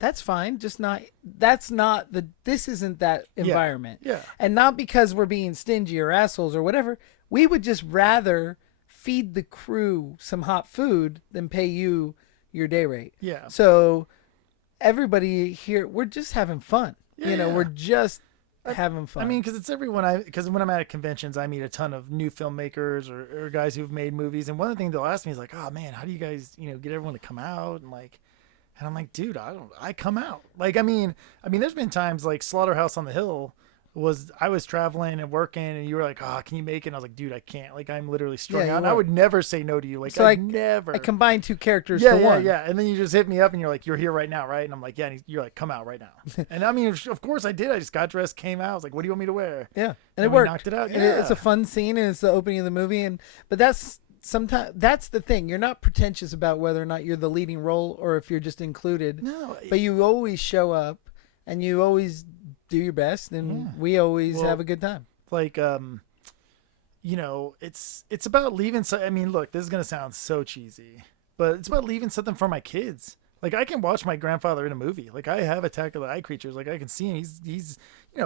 that's fine. This isn't that environment. Yeah. And not because we're being stingy or assholes or whatever. We would just rather feed the crew some hot food than pay you your day rate. Yeah. So everybody here, we're just having fun. We're just having fun. I mean, because when I'm at conventions, I meet a ton of new filmmakers or guys who've made movies, and one of the things they'll ask me is like, "Oh man, how do you guys get everyone to come out?" And I'm like, "Dude, I come out." Like, I mean, there's been times like Slaughterhouse on the Hill. I was traveling and working, and you were like, "Oh, can you make it?" And I was like, "Dude, I can't. Like, I'm literally strung Yeah, out." you And I were. would never say no to you. Like, So I'd never. I combined two characters Yeah, to yeah, one. yeah. And then you just hit me up, and you're like, "You're here right now, right?" And I'm like, "Yeah." And you're like, "Come out right now." And I mean, of course I did. I just got dressed, came out. I was like, "What do you want me to wear?" Yeah, and it we worked. knocked it out. And Yeah. it's a fun scene, and it's the opening of the movie. And but that's the thing. You're not pretentious about whether or not you're the leading role or if you're just included. No. But you always show up, and you always do your best, and we always have a good time. Like, you know, it's about leaving. I mean, look, this is gonna sound so cheesy, but it's about leaving something for my kids. Like, I can watch my grandfather in a movie. Like, I have Attack of the Eye Creatures. Like, I can see him. He's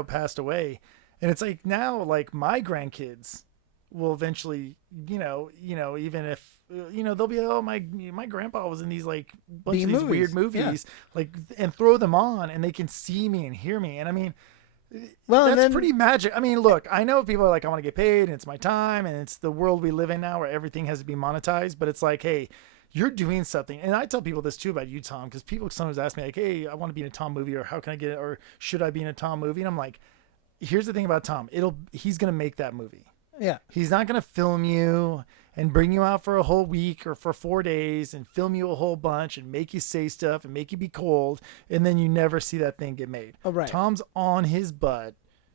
passed away, and it's like now, like, my grandkids will eventually, even if they'll be, oh, my grandpa was in these like bunch of these weird movies, like, and throw them on, and they can see me and hear me, and I mean. Well, that's pretty magic. I mean, look, I know people are like, I want to get paid, and it's my time, and it's the world we live in now where everything has to be monetized. But it's like, hey, you're doing something. And I tell people this too about you, Tom, because people sometimes ask me like, hey, I want to be in a Tom movie, or how can I get it, or should I be in a Tom movie? And I'm like, here's the thing about Tom. He's going to make that movie. Yeah. He's not going to film you and bring you out for a whole week or for 4 days and film you a whole bunch and make you say stuff and make you be cold, and then you never see that thing get made. Oh, right. Tom's on his butt,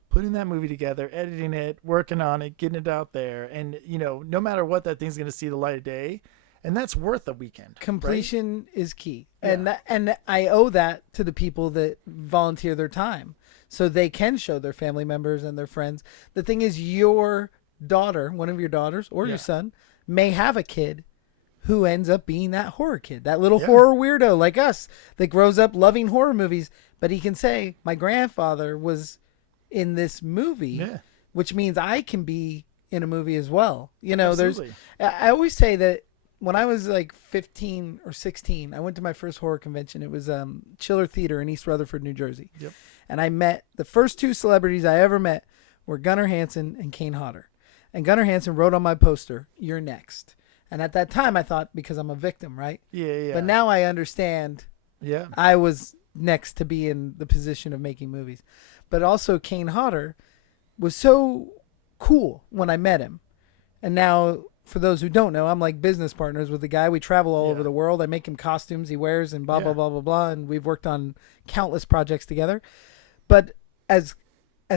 putting that movie together, editing it, working on it, getting it out there. And, no matter what, that thing's going to see the light of day. And that's worth a weekend. Completion right? is key. Yeah. And I owe that to the people that volunteer their time so they can show their family members and their friends. The thing is, your daughter, one of your daughters or your son, may have a kid who ends up being that horror kid, that little horror weirdo like us that grows up loving horror movies. But he can say, my grandfather was in this movie, which means I can be in a movie as well. Absolutely. I always say that when I was like 15 or 16, I went to my first horror convention. It was Chiller Theater in East Rutherford, New Jersey. Yep. And I met the first two celebrities I ever met were Gunnar Hansen and Kane Hodder. And Gunnar Hansen wrote on my poster, "You're next." And at that time, I thought, because I'm a victim, right? Yeah. But now I understand. Yeah. I was next to be in the position of making movies. But also, Kane Hodder was so cool when I met him. And now, for those who don't know, I'm like business partners with the guy. We travel all over the world. I make him costumes he wears and blah, blah, blah, blah, blah. And we've worked on countless projects together. But as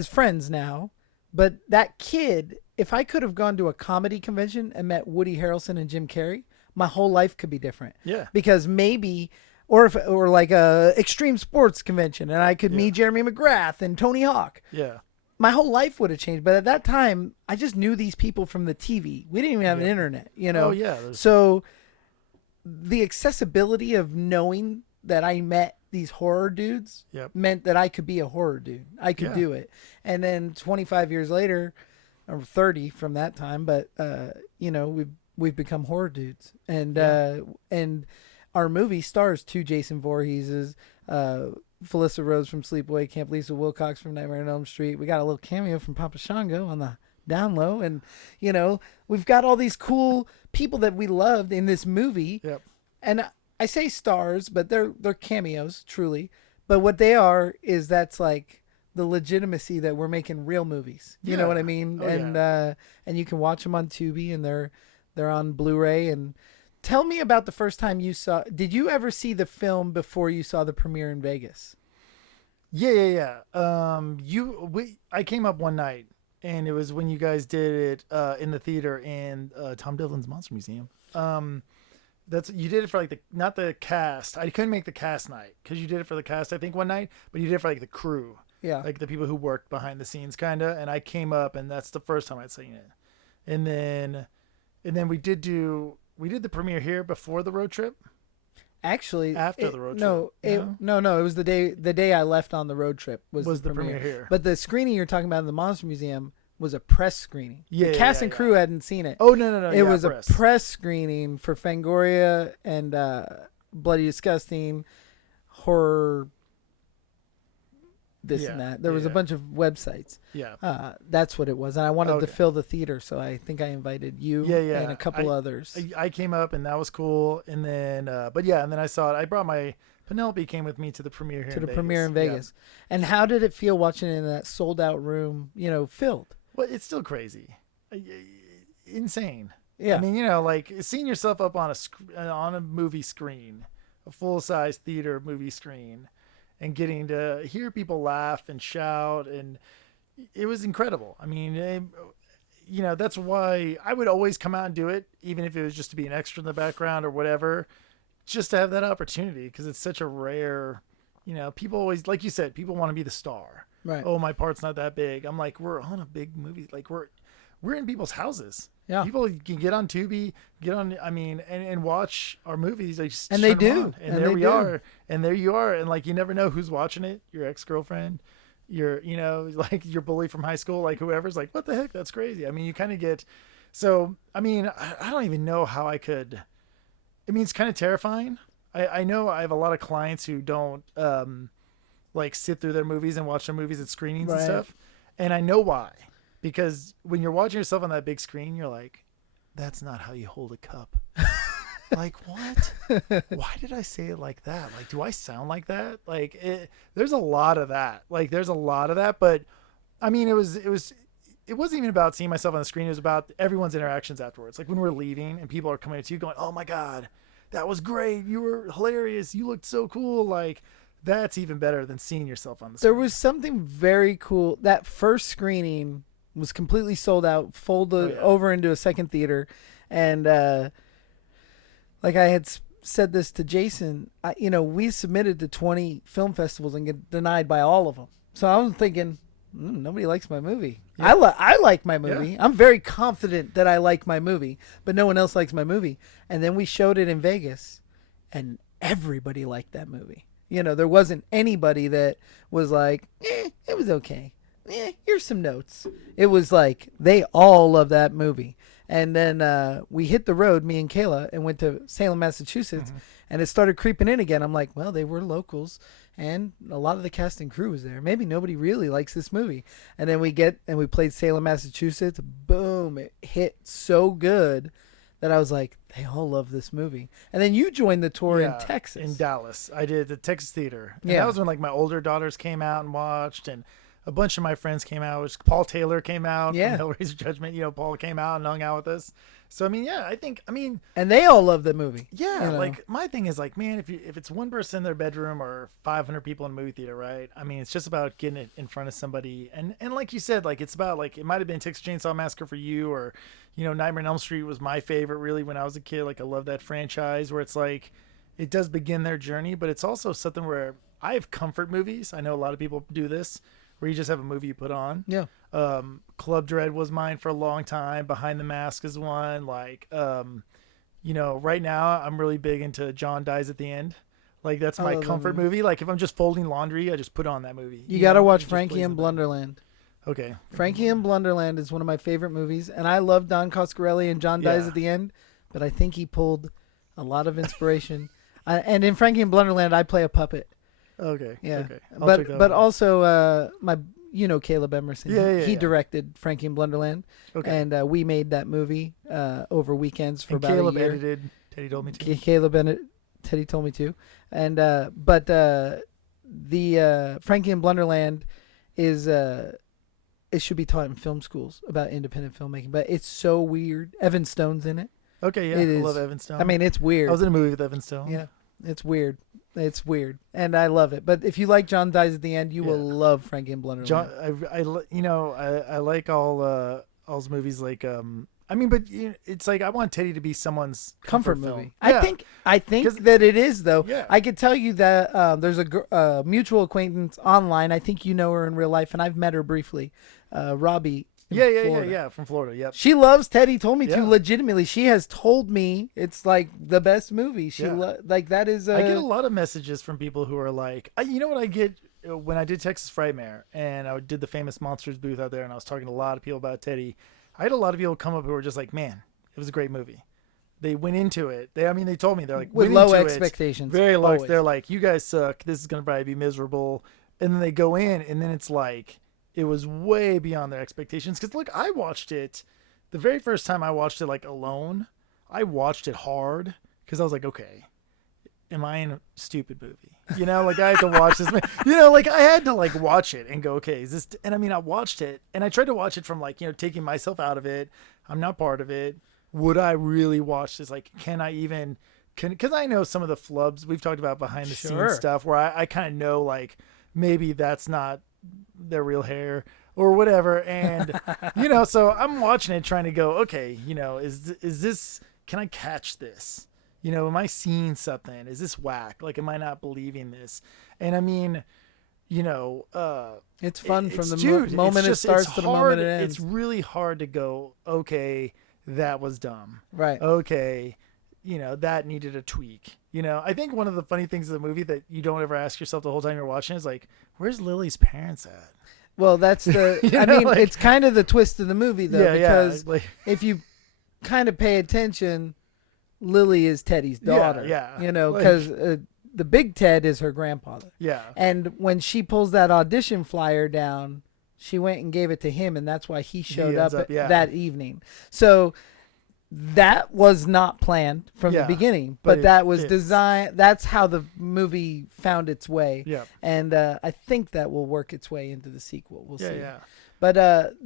friends now, but that kid, if I could have gone to a comedy convention and met Woody Harrelson and Jim Carrey, my whole life could be different. Yeah. Because maybe, or like a extreme sports convention, and I could meet Jeremy McGrath and Tony Hawk. Yeah. My whole life would have changed. But at that time, I just knew these people from the TV. We didn't even have an internet, Oh, yeah. So the accessibility of knowing that I met these horror dudes meant that I could be a horror dude. I could do it. And then 25 years later, or 30 from that time, but we've become horror dudes. And and our movie stars two Jason Voorheeses, Felissa Rose from Sleepaway Camp, Lisa Wilcox from Nightmare on Elm Street. We got a little cameo from Papa Shango on the down low, and we've got all these cool people that we loved in this movie. Yep. And I say stars, but they're cameos, truly. But what they are is that's like the legitimacy that we're making real movies. You know what I mean? Oh, and you can watch them on Tubi, and they're on Blu-ray. And tell me about the first time you saw. Did you ever see the film before you saw the premiere in Vegas? Yeah. I came up one night, and it was when you guys did it in the theater in Tom Devlin's Monster Museum. You did it for like not the cast. I couldn't make the cast night because you did it for the cast, I think, one night, but you did it for like the crew. Yeah. Like the people who worked behind the scenes kind of. And I came up, and that's the first time I'd seen it. And then we did the premiere here before the road trip. Actually, after the road trip. No. It was the day I left on the road trip was the premiere here. But the screening you're talking about in the Monster Museum was a press screening. The cast and crew hadn't seen it. Oh, no. It was a press screening for Fangoria and Bloody Disgusting, horror, and that. There was a bunch of websites. Yeah. That's what it was. And I wanted to fill the theater, so I think I invited you and a couple others. I came up, and that was cool. And then, and then I saw it. I brought my Penelope came with me to the premiere here to in the Vegas. premiere in Yeah. Vegas. And how did it feel watching it in that sold out room, filled? Well, it's still crazy. Insane. Yeah. I mean, like seeing yourself up on a movie screen, a full-size theater movie screen, and getting to hear people laugh and shout, and it was incredible. I mean, that's why I would always come out and do it, even if it was just to be an extra in the background or whatever, just to have that opportunity, because it's such a rare, people always, like you said, people want to be the star. Right. Oh, my part's not that big. I'm like, we're on a big movie. Like we're in people's houses. Yeah. People can get on Tubi, and watch our movies. Like, just And turn they them do. on, and And there they we do. are. And there you are. And like, you never know who's watching it. Your ex-girlfriend, like your bully from high school, like whoever's like, what the heck? That's crazy. I mean, you kind of get, so, I mean, I don't even know how I could, I mean, it's kind of terrifying. I know I have a lot of clients who don't, like sit through their movies and watch their movies at screenings and Right. stuff. And I know why. Because when you're watching yourself on that big screen, you're like, that's not how you hold a cup. Like, what? Why did I say it like that? Like, do I sound like that? Like, there's a lot of that. But I mean, it wasn't even about seeing myself on the screen. It was about everyone's interactions afterwards. Like when we're leaving and people are coming up to you going, oh my God, that was great. You were hilarious. You looked so cool. Like, that's even better than seeing yourself on the screen. There was something very cool. That first screening was completely sold out, folded over into a second theater. And like I had said this to Jason, we submitted to 20 film festivals and get denied by all of them. So I was thinking, nobody likes my movie. Yeah. I like my movie. Yeah. I'm very confident that I like my movie, but no one else likes my movie. And then we showed it in Vegas, and everybody liked that movie. There wasn't anybody that was like, it was okay. Here's some notes. It was like, they all love that movie. And then we hit the road, me and Kayla, and went to Salem, Massachusetts, and it started creeping in again. I'm like, well, they were locals, and a lot of the cast and crew was there. Maybe nobody really likes this movie. And then we played Salem, Massachusetts. Boom, it hit so good that I was like, they all love this movie. And then you joined the tour in Texas. In Dallas. I did the Texas Theater. And Yeah. that was when like my older daughters came out and watched, and a bunch of my friends came out. Paul Taylor came out Yeah. from Hellraiser Judgment. Paul came out and hung out with us. So, I mean, yeah, And they all love the movie. yeah, like my thing is like, man, if it's one person in their bedroom or 500 people in a movie theater, right? I mean, it's just about getting it in front of somebody. And like you said, like it's about like, it might've been Texas Chainsaw Massacre for you, or, Nightmare on Elm Street was my favorite really when I was a kid. Like I love that franchise where it's like, it does begin their journey, but it's also something where I have comfort movies. I know a lot of people do this, where you just have a movie you put on. Yeah. Club Dread was mine for a long time. Behind the Mask is one. Like, right now I'm really big into John Dies at the End. Like that's my love that comfort movie. Like if I'm just folding laundry, I just put on that movie. You got to know? It watch just Frankie plays and in the Blunderland. Okay. Frankie and Blunderland is one of my favorite movies, and I love Don Coscarelli and John Dies Yeah. at the End, but I think he pulled a lot of inspiration. And in Frankie and Blunderland, I play a puppet. Okay. Yeah, Okay. I'll check that but out. also Caleb Emerson. Yeah, he yeah. directed Frankie and Blunderland, Okay. and we made that movie over weekends for And about Caleb a year. edited. Teddy told me to. Teddy told me to, and but the Frankie and Blunderland is it should be taught in film schools about independent filmmaking, but it's so weird. Evan Stone's in it. Okay. Yeah. It I is. love Evan Stone. I mean, it's weird. I was in a movie with Evan Stone. Yeah, it's weird. It's weird, and I love it. But if you like John Dies at the End, you will Yeah. love Frankie and Blunderland. John, I like all's movies. Like, but it's like I want Teddy to be someone's comfort film. movie. Yeah. I think 'Cause- that it is though. Yeah. I could tell you that there's a mutual acquaintance online. I think you know her in real life, and I've met her briefly. Robbie. in Florida. Yeah, from Florida. Yep. She loves Teddy. Told me Yeah. to legitimately. She has told me it's like the best movie. She Yeah. like that is. I get a lot of messages from people who are like, you know what I get when I did Texas Frightmare and I did the Famous Monsters booth out there, and I was talking to a lot of people about Teddy. I had a lot of people come up who were just like, man, it was a great movie. They went into it. They told me they're like with went low into it expectations. very low. always. They're like, you guys suck. This is gonna probably be miserable. And then they go in, and then it's like it was way beyond their expectations. Because look, I watched it the very first time I watched it like alone. I watched it hard because I was like, okay, am I in a stupid movie? You know, like I had to watch this. You know, like I had to like watch it and go, okay, is this? And I mean, I watched it and I tried to watch it from like, you know, taking myself out of it. I'm not part of it. Would I really watch this? Like, can I even? Because I know some of the flubs we've talked about behind the scenes stuff where I kind of know like maybe that's not their real hair or whatever. And, you know, so I'm watching it trying to go, okay, you know, is this, can I catch this? You know, am I seeing something? Is this whack? Like, am I not believing this? And I mean, you know, it's fun from the dude, moment it starts to the moment it ends. It's really hard to go, okay, that was dumb. Right. Okay. You know, that needed a tweak. You know, I think one of the funny things of the movie that you don't ever ask yourself the whole time you're watching is like, where's Lily's parents at? Well, that's the, I mean, like, it's kind of the twist of the movie though, because like, if you kind of pay attention, Lily is Teddy's daughter. Yeah. You know, because the big Ted is her grandfather. Yeah. And when she pulls that audition flyer down, she went and gave it to him, and that's why he showed up that evening. So that was not planned from the beginning, but that was designed. That's how the movie found its way. Yeah. And I think that will work its way into the sequel. We'll see. Yeah. But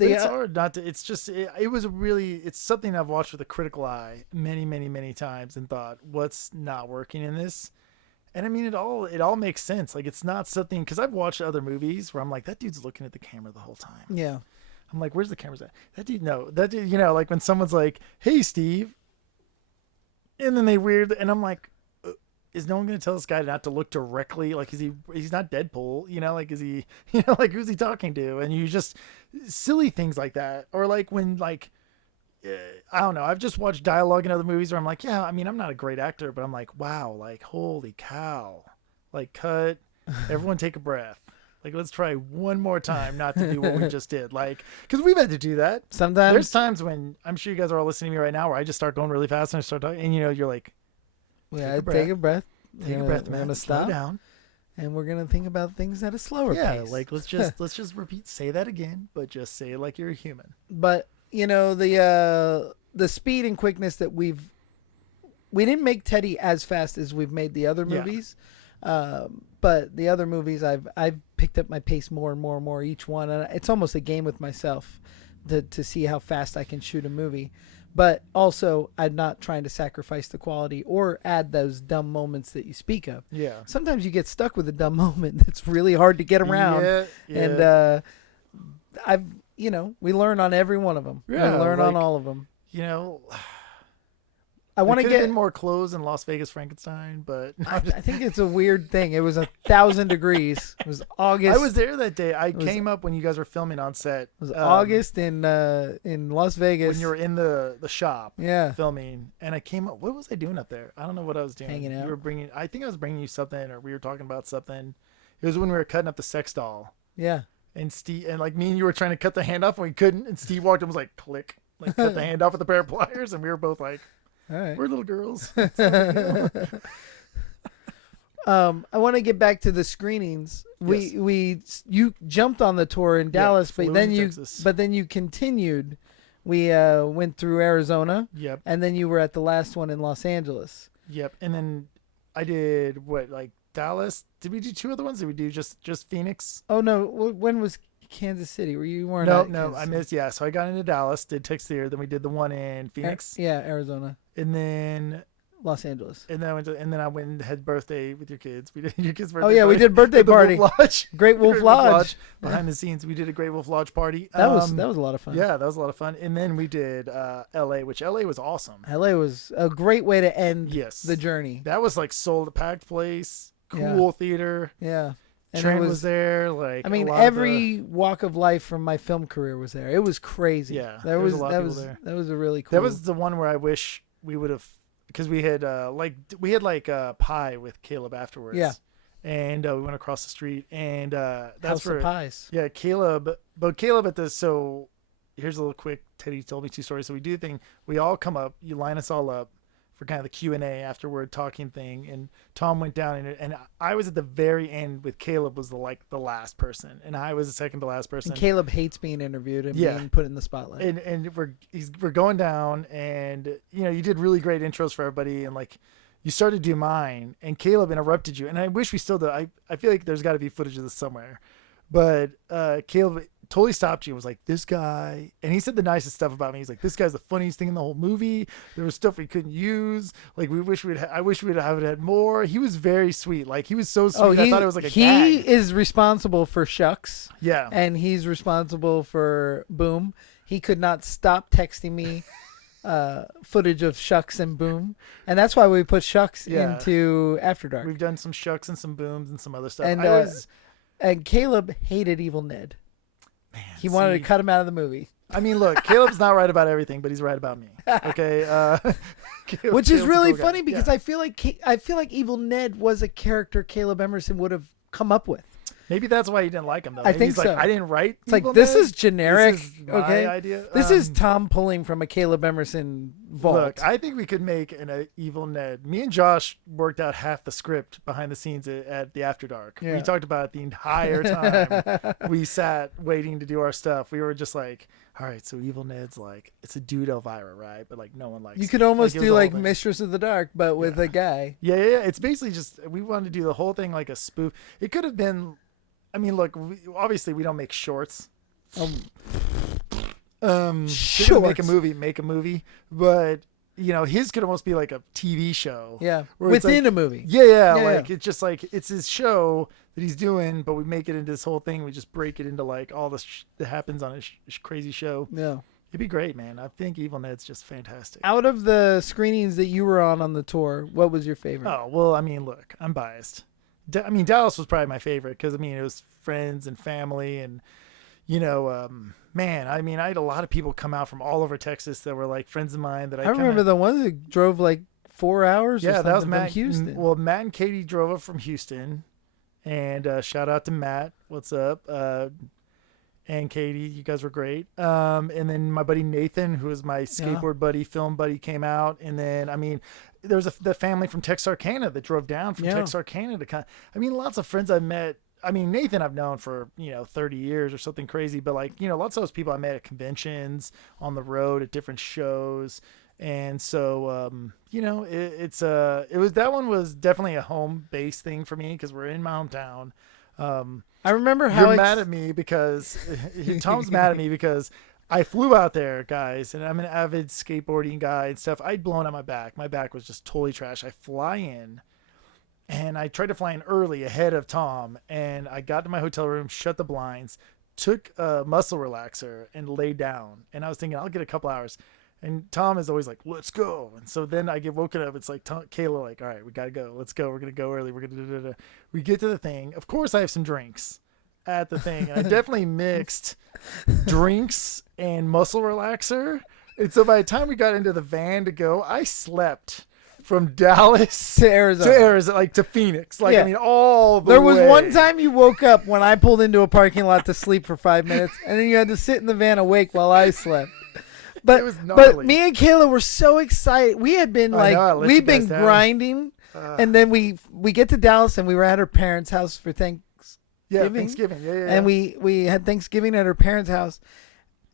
it's hard not to. It's just it was it's something I've watched with a critical eye many times and thought, what's not working in this? And I mean, it all makes sense. Like, it's not something, because I've watched other movies where I'm like, that dude's looking at the camera the whole time. Yeah. I'm like, where's the cameras at? That dude, no. That dude, you know, like when someone's like, hey, Steve. And then and I'm like, is no one going to tell this guy not to look directly? Like, he's not Deadpool, you know, like, is he, you know, like, who's he talking to? And you just, silly things like that. Or like when, like, I don't know. I've just watched dialogue in other movies where I'm like, yeah, I mean, I'm not a great actor, but I'm like, wow, like, holy cow. Like, cut, everyone take a breath. Like, let's try one more time not to do what we just did. Like, because we've had to do that. Sometimes. There's times when, I'm sure you guys are all listening to me right now, where I just start going really fast and I start talking, and, you know, you're like, take a breath. Take a breath. We're going to stop down. And we're going to think about things at a slower pace. Yeah, like, let's just repeat, say that again, but just say it like you're a human. But, you know, the speed and quickness that we didn't make Teddy as fast as we've made the other movies. But the other movies, I've picked up my pace more and more each one, and it's almost a game with myself to see how fast I can shoot a movie. But also, I'm not trying to sacrifice the quality or add those dumb moments that you speak of. Yeah. Sometimes you get stuck with a dumb moment that's really hard to get around. Yeah. And we learn on every one of them. Yeah, we learn on all of them. You know. I want to get more clothes in Las Vegas Frankenstein, but I think it's a weird thing. It was 1,000 degrees. It was August. I was there that day. I came up when you guys were filming on set. It was August in Las Vegas. When you were in the shop, filming, and I came up. What was I doing up there? I don't know what I was doing. Hanging out. I think I was bringing you something, or we were talking about something. It was when we were cutting up the sex doll. Yeah. And Steve and like me and you were trying to cut the hand off, and we couldn't. And Steve walked and was like, click, like cut the hand off with a pair of pliers, and we were both like. All right. We're little girls. I want to get back to the screenings. You jumped on the tour in Dallas, but then you continued. We went through Arizona. Yep. And then you were at the last one in Los Angeles. Yep. And then I did Dallas? Did we do two other ones? Did we do just Phoenix? Oh no. When was Kansas City? Were you weren't? No, I missed. Yeah, so I got into Dallas, did Tex Theater, then we did the one in Phoenix. Arizona, and then Los Angeles, and then I went and had birthday with your kids. We did your kids' birthday. Oh yeah, we did birthday party. Great Wolf Lodge. Behind the scenes, we did a Great Wolf Lodge party. That was a lot of fun. Yeah, that was a lot of fun. And then we did L.A., which L.A. was awesome. L.A. was a great way to end the journey. That was like sold, a packed place, cool theater. Yeah. And Trent was there. Like, I mean, every walk of life from my film career was there. It was crazy. Yeah, there was a lot of people there. That was a really cool. That was the one where I wish we would have, because we had pie with Caleb afterwards. Yeah, and we went across the street, and that's House of Pies. Yeah, Caleb at the so. Here's a little quick. Teddy told me two stories. So we do the thing. We all come up. You line us all up for kind of the Q&A afterward talking thing, and Tom went down and I was at the very end with Caleb was the last person, and I was the second to last person. And Caleb hates being interviewed and being put in the spotlight. And we're going down, and you did really great intros for everybody, and you started to do mine, and Caleb interrupted you. And I wish we still do. I feel like there's got to be footage of this somewhere. But Caleb totally stopped you and was like, this guy. And he said the nicest stuff about me. He's like, this guy's the funniest thing in the whole movie. There was stuff we couldn't use. Like, I wish we'd have had more. He was very sweet. Like, he was so sweet. I thought it was like a gag. He is responsible for Shucks. Yeah. And he's responsible for Boom. He could not stop texting me footage of Shucks and Boom, and that's why we put Shucks into After Dark. We've done some Shucks and some Booms and some other stuff. And Caleb hated Evil Ned. Man, he wanted to cut him out of the movie. I mean, look, Caleb's not right about everything, but he's right about me. Okay, which is really funny because I feel like Evil Ned was a character Caleb Emerson would have come up with. Maybe that's why you didn't like him, though. I think he's so. like, I didn't write. It's like, this Ned. is generic. This is my idea. This is Tom pulling from a Caleb Emerson vault. Look, I think we could make an Evil Ned. Me and Josh worked out half the script behind the scenes at the After Dark. Yeah. We talked about it the entire time. We sat waiting to do our stuff. We were just like, all right, so Evil Ned's like, it's a dude Elvira, right? But like, no one likes. You could almost do like Mistress of the Dark, but with a guy. Yeah. It's basically just, we wanted to do the whole thing like a spoof. It could have been. I mean, look, obviously we don't make shorts. Shorts. Make a movie, but you know, his could almost be like a TV show. Yeah, within a movie. Yeah. Like it's just like it's his show that he's doing, but we make it into this whole thing. We just break it into like all this that happens on his crazy show. Yeah, it'd be great, man. I think Evil Ned's just fantastic. Out of the screenings that you were on the tour, what was your favorite? Oh well, I mean, look, I'm biased. I mean, Dallas was probably my favorite because I mean it was friends and family and you know, man, I mean I had a lot of people come out from all over Texas that were like friends of mine that I remember the ones that drove like 4 hours. Yeah, that was Matt from Houston. Well, Matt and Katie drove up from Houston, and shout out to Matt. What's up? And Katie, you guys were great. And then my buddy Nathan, who was my skateboard buddy, film buddy, came out. And then, I mean, there was the family from Texarkana that drove down from Texarkana to I mean, lots of friends I met. I mean, Nathan I've known for, 30 years or something crazy. But, like, lots of those people I met at conventions, on the road, at different shows. And so, that one was definitely a home-based thing for me because we're in my hometown. I remember how you're mad at me because Tom's mad at me because I flew out there, guys, and I'm an avid skateboarding guy and stuff. I'd blown out my back. My back was just totally trash. I fly in, and I tried to fly in early ahead of Tom, and I got to my hotel room, shut the blinds, took a muscle relaxer, and laid down. And I was thinking, I'll get a couple hours. And Tom is always like, let's go. And so then I get woken up. It's like, Kayla, like, all right, we got to go. Let's go. We're going to go early. We're going to We get to the thing. Of course, I have some drinks at the thing. And I definitely mixed drinks and muscle relaxer. And so by the time we got into the van to go, I slept from Dallas to Arizona, like to Phoenix. Like, I mean, all the way. There was one time you woke up when I pulled into a parking lot to sleep for 5 minutes. And then you had to sit in the van awake while I slept. But me and Kayla were so excited. We had been we've been grinding, and then we get to Dallas and we were at her parents' house for Thanksgiving. Yeah, Thanksgiving. Yeah. And we had Thanksgiving at her parents' house,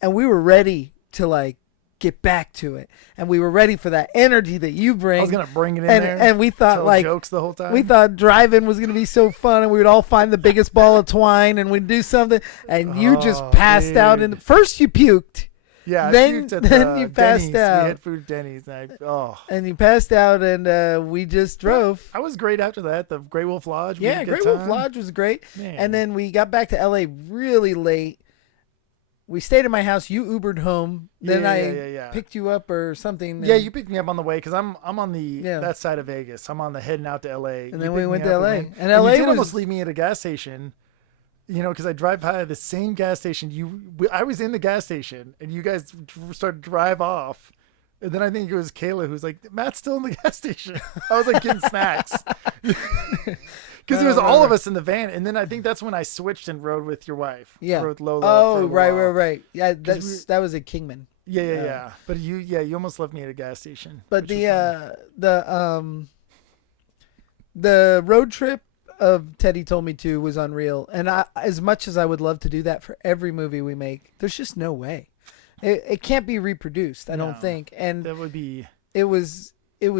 and we were ready to like get back to it, and we were ready for that energy that you bring. I was gonna bring it in there, and we thought tell like jokes the whole time. We thought driving was gonna be so fun, and we would all find the biggest ball of twine, and we'd do something. And you just passed out. And first you puked. Yeah, then you passed Denny's. out. We had food at Denny's, and you passed out, and we just drove. I was great after that. The Great Wolf Lodge. Yeah, Great Wolf Lodge was great. Man. And then we got back to LA really late. We stayed at my house. You Ubered home. Then I picked you up or something. Yeah, you picked me up on the way because I'm on the that side of Vegas. I'm on the heading out to LA. And then we went to LA. And LA you did almost leave me at a gas station. Because I drive by the same gas station. I was in the gas station, and you guys started to drive off. And then I think it was Kayla who's like, Matt's still in the gas station. I was like getting snacks. Because it was all of us in the van. And then I think that's when I switched and rode with your wife. Yeah. Rode Lola. Oh, right. Yeah, that was at Kingman. Yeah. But you almost left me at a gas station. But the road trip of Teddy Told Me To was unreal, and as much as I would love to do that for every movie we make, there's just no way it can't be reproduced. I don't think, and that would be. It was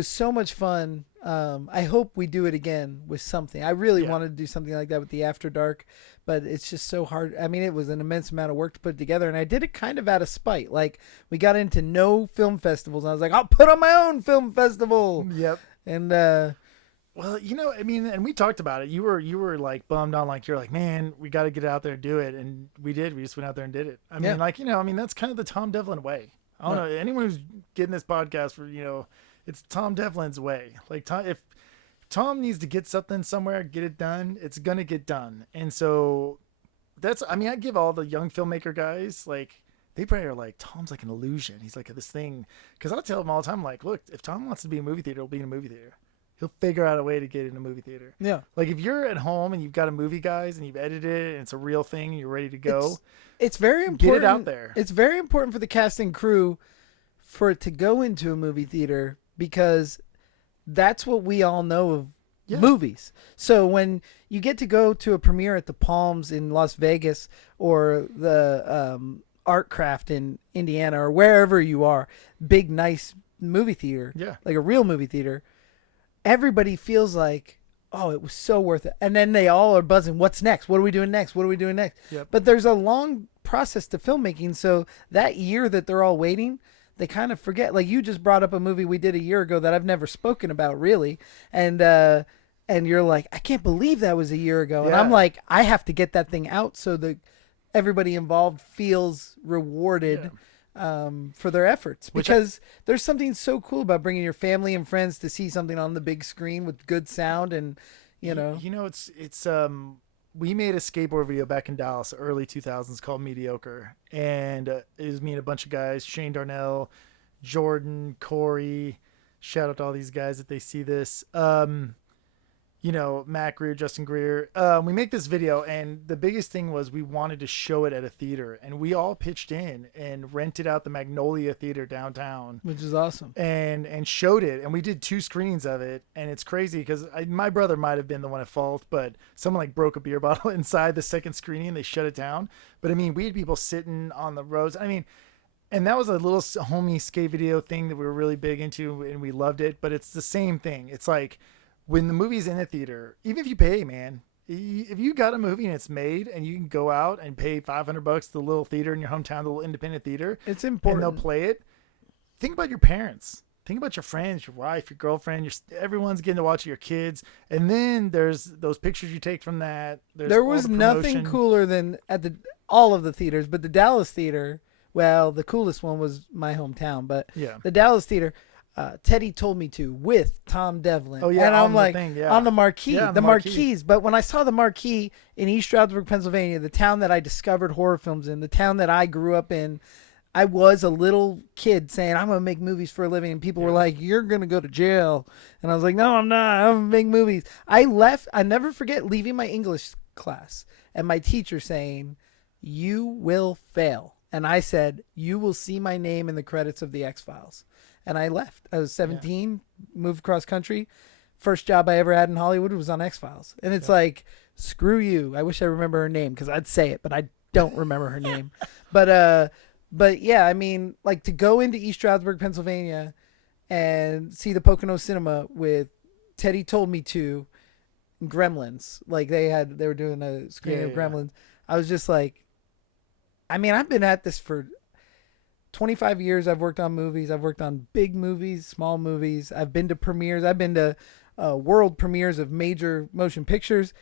so much fun. I hope we do it again with something. I really Yeah. wanted to do something like that with the After Dark, but it's just so hard. I mean, it was an immense amount of work to put together, and I did it kind of out of spite. Like, we got into no film festivals, and I was like, I'll put on my own film festival. Yep. And Well, I mean, and we talked about it. You were like bummed on, like, you're like, man, we got to get out there and do it, and we did. We just went out there and did it. I mean, Yeah. like, I mean, that's kind of the Tom Devlin way. I don't know anyone who's getting this podcast for, it's Tom Devlin's way. Like, if Tom needs to get something somewhere, get it done, it's gonna get done. And so I mean, I give all the young filmmaker guys, like, they probably are like, Tom's like an illusion. He's like this thing. Because I'll tell them all the time, like, look, if Tom wants to be in a movie theater, he'll be in a movie theater. He'll figure out a way to get in a movie theater. yeah, Like, if you're at home and you've got a movie, guys, and you've edited it and it's a real thing and you're ready to go, it's very important. get it out there. It's very important for the cast and crew for it to go into a movie theater, because that's what we all know of movies. So when you get to go to a premiere at the Palms in Las Vegas, or the Art Craft in Indiana, or wherever you are, big nice movie theater, Yeah. like a real movie theater, everybody feels like, oh, it was so worth it. And then they all are buzzing, what's next? What are we doing next? What are we doing next? Yep. But there's a long process to filmmaking, so that year that they're all waiting, they kind of forget. Like, you just brought up a movie we did a year ago that I've never spoken about, really, and you're like, I can't believe that was a year ago. And I'm Yeah. like, I have to get that thing out so that everybody involved feels rewarded for their efforts. Because there's something so cool about bringing your family and friends to see something on the big screen with good sound, and it's we made a skateboard video back in Dallas, early 2000s, called Mediocre, and it was me and a bunch of guys, Shane Darnell, Jordan, Corey. Shout out to all these guys if they see this. Matt Greer, Justin Greer. We make this video, and the biggest thing was we wanted to show it at a theater, and we all pitched in and rented out the Magnolia Theater downtown, which is awesome. and showed it, and we did 2 screenings of it. And it's crazy because my brother might have been the one at fault, but someone like broke a beer bottle inside the second screening and they shut it down. But I mean, we had people sitting on the roads. I mean, and that was a little homie skate video thing that we were really big into, and we loved it. But it's the same thing. It's like, when the movie's in a theater, even if you pay, man, if you got a movie and it's made and you can go out and pay $500 to the little theater in your hometown, the little independent theater, it's important. And they'll play it. Think about your parents. Think about your friends, your wife, your girlfriend. Everyone's getting to watch your kids. And then there's those pictures you take from that. There was nothing cooler than at all of the theaters, but the Dallas theater. Well, the coolest one was my hometown, but the Dallas theater. Teddy Told Me To, with Tom Devlin. Oh yeah, and I'm like, on the marquee, the marquees. But when I saw the marquee in East Stroudsburg, Pennsylvania, the town that I discovered horror films in, the town that I grew up in, I was a little kid saying, I'm gonna make movies for a living, and people were like, you're gonna go to jail. And I was like, no, I'm not. I'm gonna make movies. I never forget leaving my English class and my teacher saying, you will fail. And I said, you will see my name in the credits of the X-Files. And I left. I was 17, moved across country. First job I ever had in Hollywood was on X-Files. And it's like, screw you. I wish I remember her name, because I'd say it, but I don't remember her name. But yeah, I mean, like, to go into East Stroudsburg, Pennsylvania, and see the Pocono Cinema with Teddy Told Me To, Gremlins. Like, they were doing a screening of Gremlins. I was just like, I mean, I've been at this for 25 years. I've worked on movies. I've worked on big movies, small movies. I've been to premieres. I've been to world premieres of major motion pictures.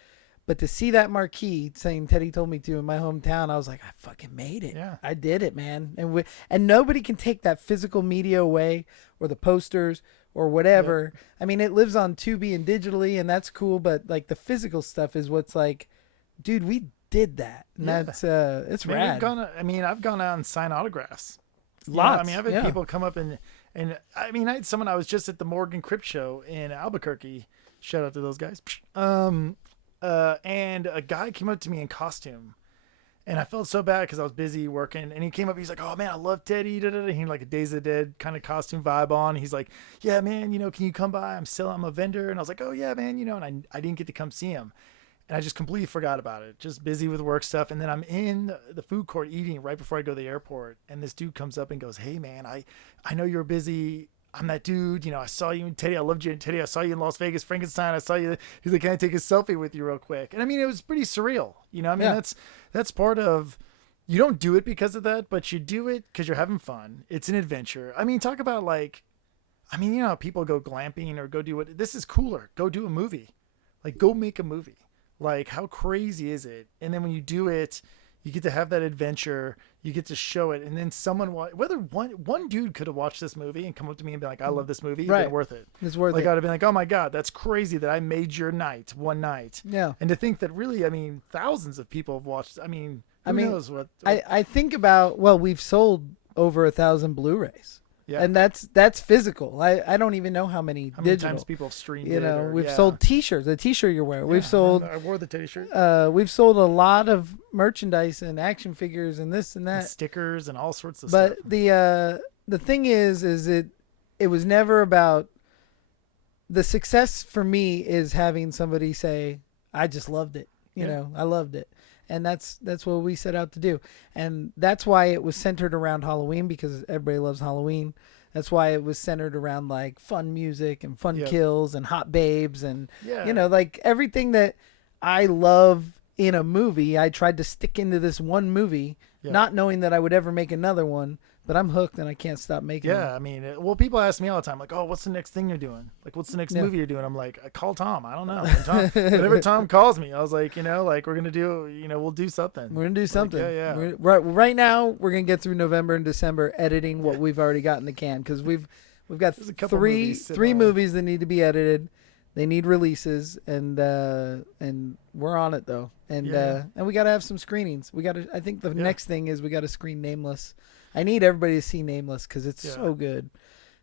But to see that marquee saying Teddy Told Me To in my hometown, I was like, I fucking made it. Yeah. I did it, man. And nobody can take that physical media away, or the posters or whatever. Yep. I mean, it lives on Tubi and digitally, and that's cool. But like, the physical stuff is what's like, dude, we did that. And that's it's rad. I've gone out and signed autographs. Lots. I mean, I've had people come up and I mean, I had someone. I was just at the Morgan Crypt show in Albuquerque. Shout out to those guys. And a guy came up to me in costume, and I felt so bad because I was busy working. And he came up. He's like, "Oh man, I love Teddy." He had like a Days of the Dead kind of costume vibe on. He's like, "Yeah, man, can you come by? I'm a vendor." And I was like, "Oh yeah, man, And I didn't get to come see him. And I just completely forgot about it. Just busy with work stuff. And then I'm in the food court eating right before I go to the airport. And this dude comes up and goes, "Hey, man, I know you're busy. I'm that dude, I saw you in Teddy. I loved you in Teddy. I saw you in Las Vegas Frankenstein. I saw you. He's like, can I take a selfie with you real quick? And I mean, it was pretty surreal. That's part of, you don't do it because of that, but you do it because you're having fun. It's an adventure. I mean, talk about like, how people go glamping or go do what, this is cooler. Go do a movie. Like, go make a movie. Like, how crazy is it? And then when you do it, you get to have that adventure. You get to show it, and then whether one dude could have watched this movie and come up to me and be like, "I love this movie. It's been worth it. It's worth it." Like, I'd have been like, "Oh my god, that's crazy that I made your night one night." Yeah. And to think that really, thousands of people have watched. Who knows what? I think about, we've sold over 1,000 Blu-rays. Yeah. And that's physical. I don't even know how many How many digital. times people have streamed We've sold T-shirts. The T-shirt you're wearing. Yeah, We've sold. I wore the T-shirt. We've sold a lot of merchandise and action figures and this and that, and stickers and all sorts of but stuff. The thing is it was never about. The success for me is having somebody say, "I just loved it." I loved it. And that's what we set out to do. And that's why it was centered around Halloween, because everybody loves Halloween. That's why it was centered around like fun music and fun kills and hot babes and, like everything that I love in a movie. I tried to stick into this one movie, not knowing that I would ever make another one. But I'm hooked and I can't stop making them. Yeah, people ask me all the time, like, "Oh, what's the next thing you're doing? Like, what's the next movie you're doing?" I'm like, "I call Tom. I don't know." Whenever Tom calls me, I was like, we're gonna do, we'll do something. We're gonna do something. Like, yeah. Right now, we're gonna get through November and December editing what we've already got in the can, because we've got three movies that need to be edited. They need releases, and we're on it though. And we gotta have some screenings. I think the next thing is we gotta screen Nameless. I need everybody to see Nameless because it's so good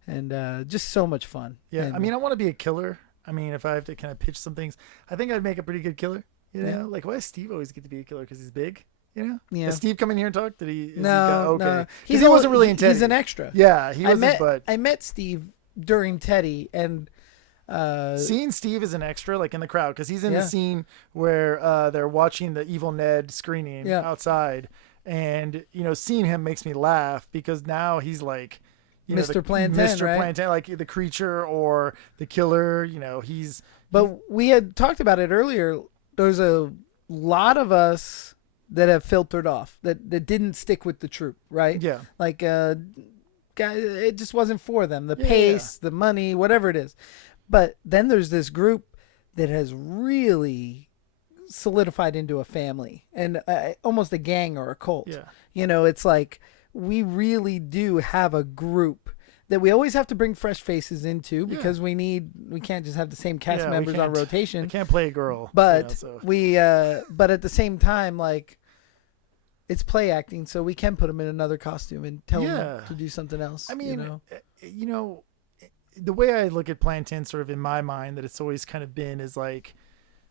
and just so much fun. Yeah, and, I want to be a killer. If I have to kind of pitch some things, I think I'd make a pretty good killer. Like, why does Steve always get to be a killer? Because he's big. Yeah. Has Steve come in here and talk? Did he? No. He wasn't really in Teddy. He's an extra. Yeah, he wasn't. I met Steve during Teddy, and seeing Steve as an extra, like in the crowd, because he's in the scene where they're watching the Evil Ned screening outside. And, seeing him makes me laugh because now he's like, Mr. Plantain, Mr. right? Plantain, like the creature or the killer, But we had talked about it earlier. There's a lot of us that have filtered off, that didn't stick with the troop, right? Yeah. Like, it just wasn't for them. The pace, the money, whatever it is. But then there's this group that has really solidified into a family and almost a gang or a cult. It's like we really do have a group that we always have to bring fresh faces into because we can't just have the same cast members on rotation. I can't play a girl, but but at the same time, like, it's play acting, so we can put them in another costume and tell them to do something else. The way I look at Plantain, sort of in my mind, that it's always kind of been is like,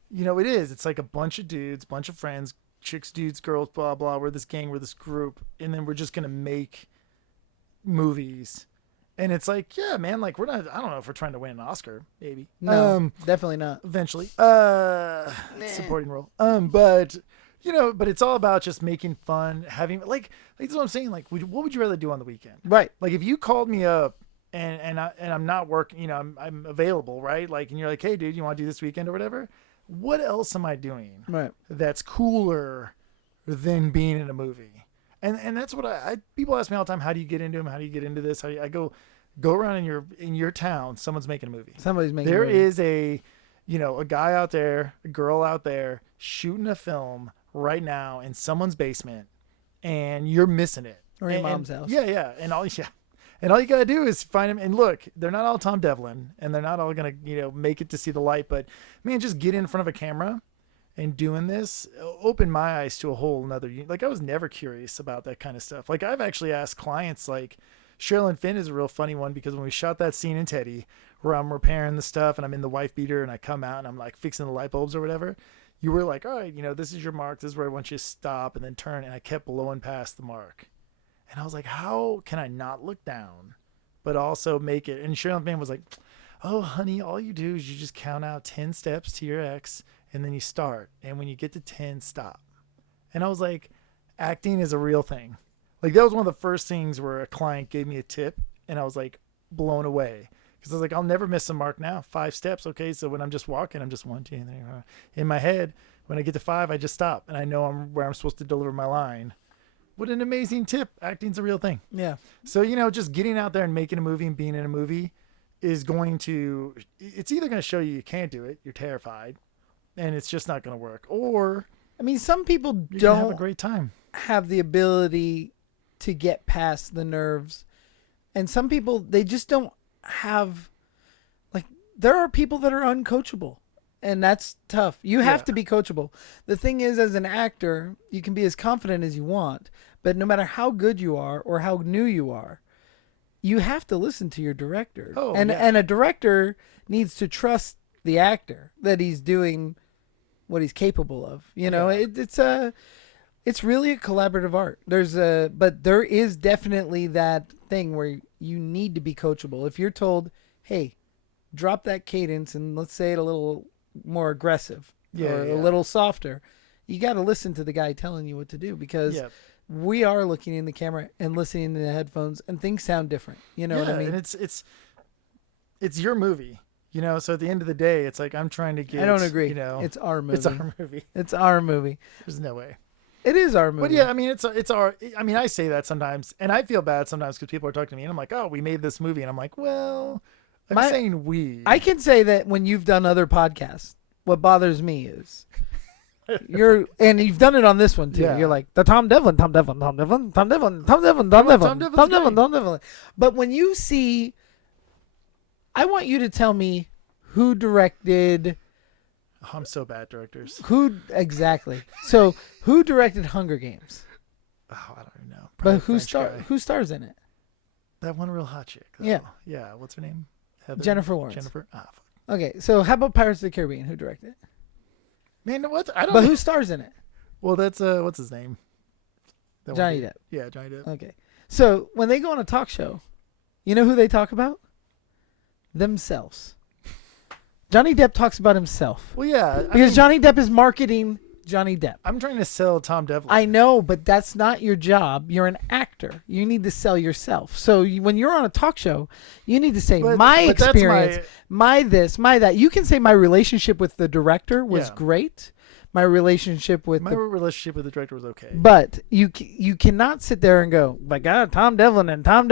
it's like a bunch of dudes, bunch of friends, chicks, dudes, girls, blah, blah. We're this gang, we're this group. And then we're just going to make movies. And it's like, yeah, man, like we're not, I don't know if we're trying to win an Oscar, maybe. No, definitely not. Eventually. Supporting role. But it's all about just making fun, having, like that's what I'm saying. Like, what would you rather do on the weekend? Right. Like, if you called me up and I'm not working, I'm available, right? Like, and you're like, "Hey, dude, you want to do this weekend or whatever?" What else am I doing that's cooler than being in a movie? And that's what people ask me all the time, how do you get into them? How do you get into this? I go around in your town, someone's making a movie. Somebody's making a movie. There is a guy out there, a girl out there shooting a film right now in someone's basement, and you're missing it. Or your mom's house. Yeah. And all you got to do is find them. And look, they're not all Tom Devlin, and they're not all going to, make it to see the light. But, man, just get in front of a camera and doing this opened my eyes to a whole nother. Like, I was never curious about that kind of stuff. Like, I've actually asked clients, like, Sherilyn Finn is a real funny one, because when we shot that scene in Teddy where I'm repairing the stuff and I'm in the wife beater and I come out and I'm, like, fixing the light bulbs or whatever, you were like, all right, this is your mark. This is where I want you to stop and then turn. And I kept blowing past the mark. And I was like, how can I not look down, but also make it? And Sherilyn Finn was like, "Oh, honey, all you do is you just count out 10 steps to your ex, and then you start. And when you get to 10, stop." And I was like, acting is a real thing. Like, that was one of the first things where a client gave me a tip, and I was like, blown away. Because I was like, I'll never miss a mark now. 5 steps. Okay. So when I'm just walking, I'm just 1, 2, 3. In my head, when I get to 5, I just stop. And I know where I'm supposed to deliver my line. What an amazing tip. Acting's a real thing. Yeah. So, just getting out there and making a movie and being in a movie is it's either going to show you can't do it. You're terrified and it's just not going to work. Or, I mean, some people don't have a don't great time. have the ability to get past the nerves. And some people, they just don't have, like, there are people that are uncoachable. And that's tough. You have to be coachable. The thing is, as an actor, you can be as confident as you want. But no matter how good you are or how new you are, you have to listen to your director. And a director needs to trust the actor that he's doing what he's capable of. It's really a collaborative art. But there is definitely that thing where you need to be coachable. If you're told, hey, drop that cadence and let's say it a little more aggressive or a little softer, you got to listen to the guy telling you what to do, because we are looking in the camera and listening in the headphones and things sound different. You know what I mean? And it's your movie. So at the end of the day, it's like I'm trying to get. I don't agree. It's our movie. It's our movie. It's our movie. There's no way. It is our movie. But yeah, I mean, it's our. I mean, I say that sometimes, and I feel bad sometimes because people are talking to me, and I'm like, "Oh, we made this movie," and I'm like, "Well, I'm saying we." I can say that when you've done other podcasts, what bothers me is and you've done it on this one too. Yeah. You're like the Tom Devlin. But when you see, I want you to tell me who directed. Oh, I'm so bad at directors. Who exactly? So who directed Hunger Games? Oh, I don't even know. But who stars in it? That one real hot chick. Though. Yeah. What's her name? Heather? Jennifer Lawrence. Jennifer. Ah, fuck. Okay, so how about Pirates of the Caribbean? Who directed it? Man, what? I don't. But who stars in it? Well, that's what's his name? Johnny Depp. Yeah, Johnny Depp. Okay, so when they go on a talk show, you know who they talk about? Themselves. Johnny Depp talks about himself. Well, yeah, because Johnny Depp is marketing Johnny Depp. I'm trying to sell Tom Devlin. I know, but that's not your job. You're an actor. You need to sell yourself. So when you're on a talk show, you need to say my experience, my this, my that. You can say my relationship with the director was great. My relationship with the director was okay. But you cannot sit there and go, my God, Tom Devlin. Because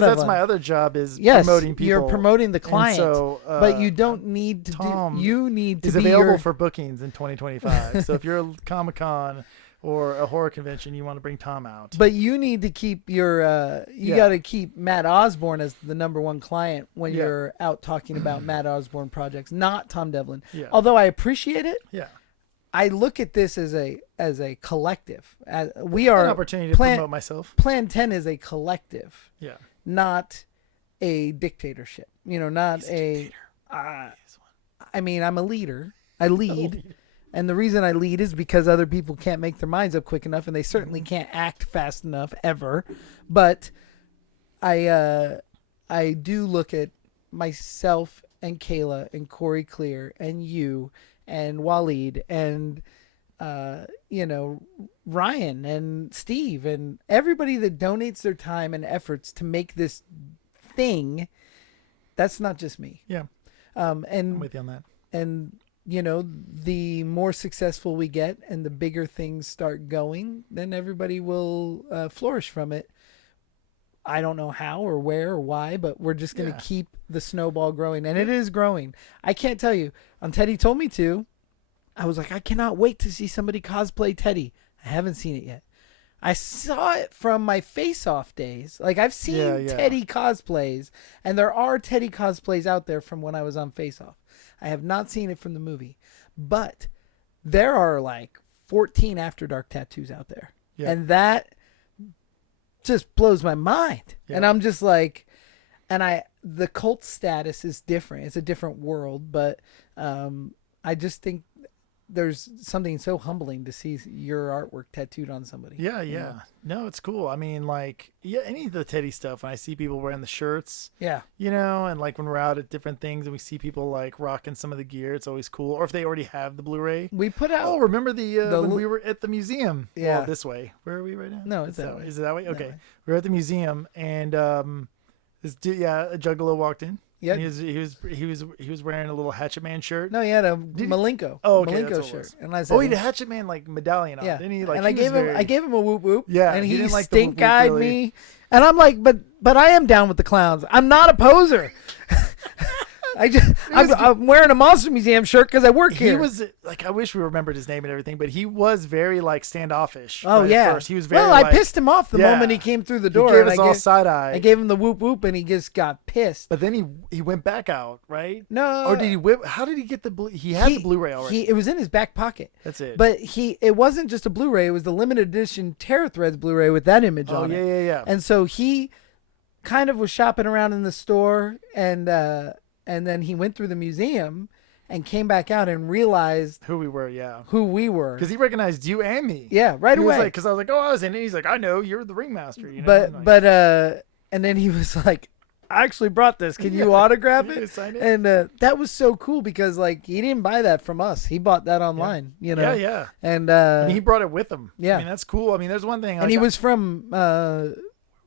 that's my other job is promoting people. You're promoting the client. So, but you don't need to Tom you need to is be available for bookings in 2025. So if you're a Comic-Con or a horror convention, you want to bring Tom out. But you need to keep your got to keep Matt Osborn as the number one client when you're out talking about Matt Osborn projects, not Tom Devlin. Yeah. Although I appreciate it. Yeah. I look at this as a collective. We are an opportunity to promote myself. Plan 10 is a collective. Yeah. Not a dictatorship. Not He's a dictator. I mean, I'm a leader. I lead. And the reason I lead is because other people can't make their minds up quick enough, and they certainly can't act fast enough ever. But I do look at myself and Kayla and Corey Clear and you and Waleed and Ryan and Steve and everybody that donates their time and efforts to make this thing. That's not just me. Yeah. And I'm with you on that. And the more successful we get and the bigger things start going, then everybody will flourish from it. I don't know how or where or why, but we're just going to keep the snowball growing. And it is growing. I can't tell you. Teddy told me to. I was like, I cannot wait to see somebody cosplay Teddy. I haven't seen it yet. I saw it from my face-off days. Like, I've seen Teddy cosplays, and there are Teddy cosplays out there from when I was on Face-Off. I have not seen it from the movie, but there are like 14 After Dark tattoos out there. Yeah. And that just blows my mind. Yeah. And I'm just like, the cult status is different. It's a different world, but I just think there's something so humbling to see your artwork tattooed on somebody. Yeah, yeah. No, it's cool. I mean, like, any of the Teddy stuff, when I see people wearing the shirts, and like when we're out at different things and we see people like rocking some of the gear, it's always cool. Or if they already have the Blu-ray. We put out. Oh, remember when we were at the museum? Yeah. Well, this way. Where are we right now? No, it's that way. Is it that way? Okay. That way. We were at the museum and A Juggalo walked in. Yeah. And he was wearing a little Hatchet Man shirt. No, he had a Malenko. Oh, okay, Malenko that's what it shirt. was. And I said, Oh, he had a Hatchet Man like medallion on. yeah. Didn't he? Like, and he I gave him a whoop whoop. Yeah, and he he didn't like the whoop whoop, stink eyed really. me, and I'm like, but I am down with the clowns. I'm not a poser. I'm wearing a Monster Museum shirt because I work here. He was like, I wish we remembered his name and everything, but he was very like standoffish. Oh right yeah. At first. He was very. Well, I pissed him off the moment he came through the door. He gave us all side eye. I gave him the whoop whoop, and he just got pissed. But then he went back out, right? No. Or did he whip? How did he get the? He had the Blu-ray already. It was in his back pocket. That's it. But it wasn't just a Blu-ray. It was the limited edition Terror Threads Blu-ray with that image on it. Oh yeah. And so he kind of was shopping around in the store, and then he went through the museum and came back out and realized who we were. Yeah. Who we were. Because he recognized you and me. Yeah, right away. Because I was like, oh, I was in it. He's like, I know, you're the ringmaster. You know? And then he was like, I actually brought this. Can you autograph it? Sign it? And that was so cool because like he didn't buy that from us. He bought that online. You know. Yeah. And I mean, he brought it with him. Yeah. I mean, that's cool. I mean, there's one thing. And he was from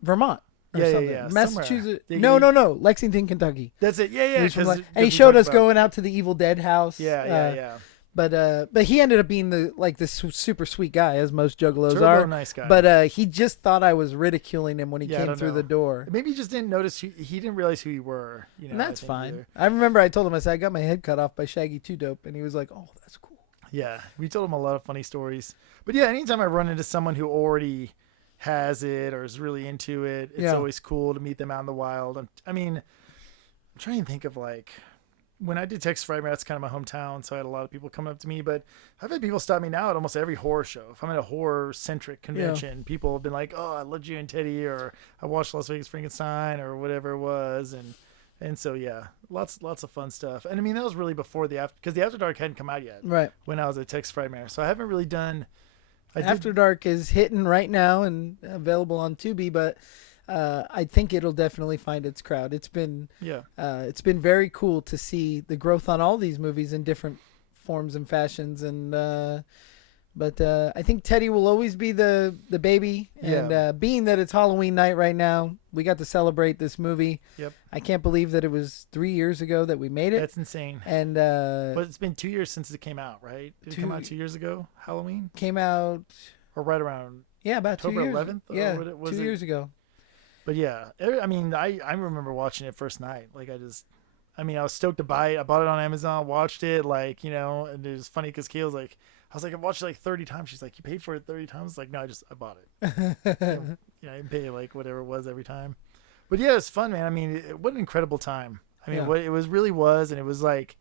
Vermont. Yeah. Massachusetts. Somewhere. No. Lexington, Kentucky. That's it. Yeah. And he showed us going out to the Evil Dead house. Yeah. But he ended up being this super sweet guy, as most juggalos Turbo, are. nice guy. But he just thought I was ridiculing him when he came through the door. Maybe he just didn't notice. He didn't realize who you were. You know, and that's fine. I remember I told him, I said, I got my head cut off by Shaggy 2 Dope. And he was like, oh, that's cool. Yeah. We told him a lot of funny stories. But yeah, anytime I run into someone who already has it or is really into it, it's always cool to meet them out in the wild. I mean, I'm trying to think of like when I did Texas Frightmare, that's kind of my hometown, so I had a lot of people come up to me. But I've had people stop me now at almost every horror show. If I'm at a horror centric convention, people have been like, oh, I loved you and Teddy, or I watched Las Vegas Frankenstein, or whatever it was. And so yeah, lots of fun stuff. And I mean, that was really before because the After Dark hadn't come out yet, right? When I was at Texas Frightmare, so I haven't really done. After Dark is hitting right now and available on Tubi, but I think it'll definitely find its crowd. It's been very cool to see the growth on all these movies in different forms and fashions, and but I think Teddy will always be the baby, and being that it's Halloween night right now, we got to celebrate this movie. Yep. I can't believe that it was 3 years ago that we made it. That's insane. And but it's been 2 years since it came out, right? Did it come out 2 years ago? Halloween came out, or right around about October 2 years. 11th. Yeah, was 2 years ago. But yeah, I mean, I remember watching it first night. Like I was stoked to buy it. I bought it on Amazon, watched it, like, you know, and it was funny because Kayla's like, I was like, I've watched it like 30 times. She's like, you paid for it 30 times? Like, no, I bought it. I didn't pay like whatever it was every time. But yeah, it's fun, man. I mean, what an incredible time. I mean, what it really was. And it was like,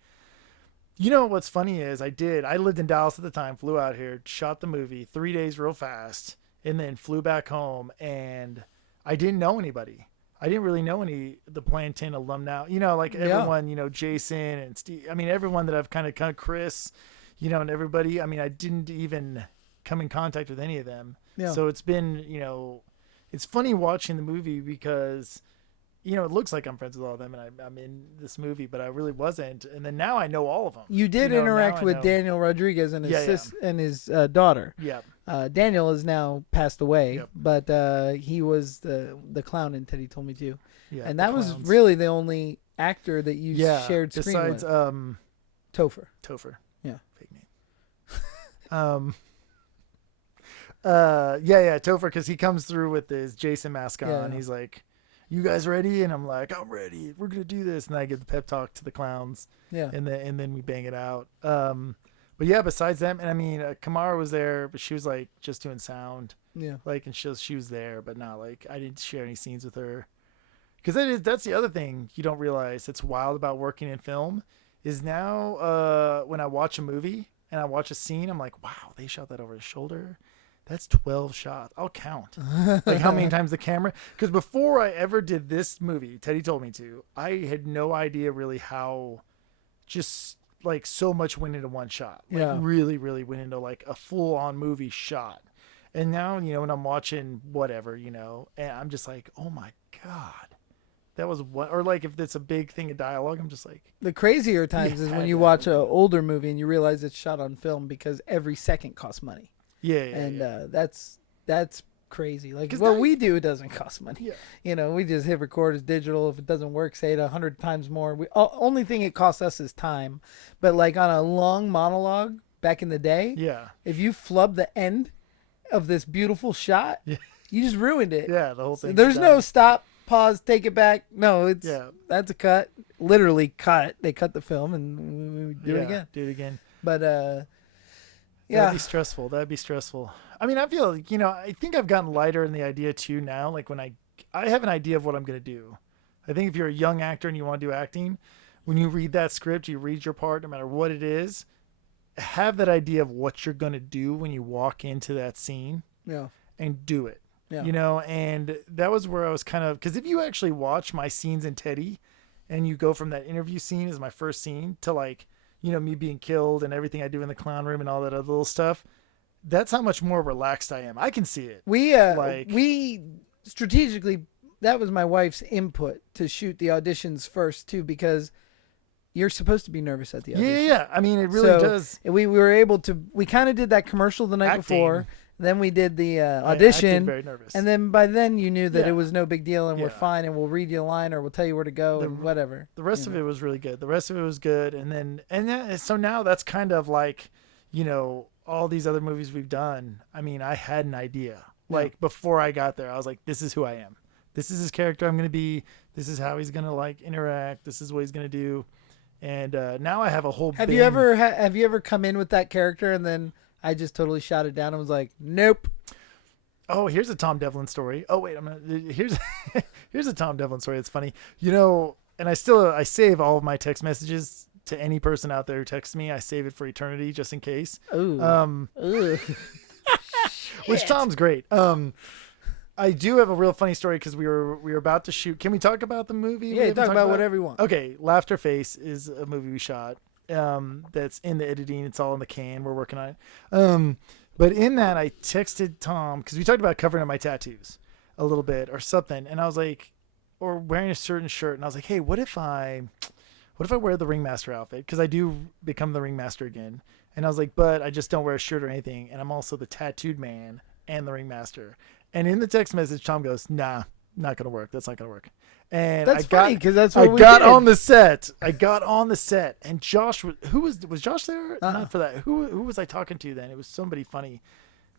you know, what's funny is I lived in Dallas at the time, flew out here, shot the movie 3 days real fast, and then flew back home. And I didn't know anybody. I didn't really know the Plantain alum now. You know, like everyone, you know, Jason and Steve. I mean, everyone that I've kind of Chris, you know, and everybody. I mean, I didn't even come in contact with any of them. Yeah. So it's been, you know, it's funny watching the movie because, you know, it looks like I'm friends with all of them and I'm in this movie, but I really wasn't. And then now I know all of them. You did interact with Daniel Rodriguez and his and his daughter. Yeah. Daniel has now passed away, but he was the clown in Teddy Told Me To. Yeah, and that was really the only actor that you shared screen besides, with. Topher. Yeah. Fake name. Topher, because he comes through with his Jason mask on. And he's like, you guys ready? And I'm like, I'm ready. We're going to do this. And I give the pep talk to the clowns. Yeah. And then we bang it out. But yeah, besides them, and I mean, Kamara was there, but she was like just doing sound. Yeah. Like, and she was there, but not like, I didn't share any scenes with her. Because that's the other thing you don't realize that's wild about working in film is now when I watch a movie and I watch a scene, I'm like, wow, they shot that over his shoulder. That's 12 shots. I'll count. Like how many times the camera. Because before I ever did this movie, Teddy Told Me To, I had no idea really how just like so much went into one shot. Like really, really went into like a full on movie shot. And now, you know, when I'm watching whatever, you know, and I'm just like, oh my God. That was what, or like if it's a big thing of dialogue, I'm just like. The crazier times is when you watch an older movie and you realize it's shot on film because every second costs money. Yeah. And that's crazy. Like 'Cause what now we do, it doesn't cost money. Yeah. You know, we just hit record as digital. If it doesn't work, say it 100 times more. Only thing it costs us is time. But like on a long monologue back in the day, Yeah. if you flub the end of this beautiful shot, Yeah. you just ruined it. Yeah, the whole thing. There's no stop, pause, take it back. No, that's a cut. Literally cut. They cut the film and we do it again. Do it again. But yeah, That'd be stressful. I mean, I feel like, I think I've gotten lighter in the idea too now. Like when I have an idea of what I'm going to do. I think if you're a young actor and you want to do acting, when you read that script, you read your part, no matter what it is, have that idea of what you're going to do when you walk into that scene and do it. Yeah. And that was where I was kind of, because if you actually watch my scenes in Teddy and you go from that interview scene as my first scene to like, me being killed and everything I do in the clown room and all that other little stuff, that's how much more relaxed I am. I can see it. We strategically, that was my wife's input to shoot the auditions first too, because you're supposed to be nervous at the audition. Yeah. I mean, it really does. We were able to, we kind of did that commercial the night before. Then we did the audition, very nervous. And then by then you knew that it was no big deal and we're fine and we'll read you a line or we'll tell you where to go and whatever. The rest of it was really good. So now that's kind of like, all these other movies we've done. I mean, I had an idea. Like before I got there, I was like, this is who I am. This is his character I'm going to be. This is how he's going to like interact. This is what he's going to do. And now I have a whole Have you ever come in with that character and then I just totally shot it down and was like, nope. Oh, here's a Tom Devlin story. Oh wait, here's a Tom Devlin story. It's funny, and I save all of my text messages to any person out there who texts me. I save it for eternity just in case. Ooh. Which Tom's great. I do have a real funny story because we were about to shoot. Can we talk about the movie? Yeah, talk about whatever you want. Okay, Laughter Face is a movie we shot. That's in the editing. It's all in the can. We're working on it. But in that, I texted Tom because we talked about covering up my tattoos a little bit or something, and I was like, or wearing a certain shirt, and I was like, hey, what if I wear the Ringmaster outfit? Because I do become the Ringmaster again, and I was like, but I just don't wear a shirt or anything, and I'm also the tattooed man and the Ringmaster. And in the text message, Tom goes, nah, not gonna work. That's not gonna work. And that's funny because that's what we got did. on the set. I got on the set, and Josh was Josh there? Not for that. Who was I talking to then? It was somebody funny.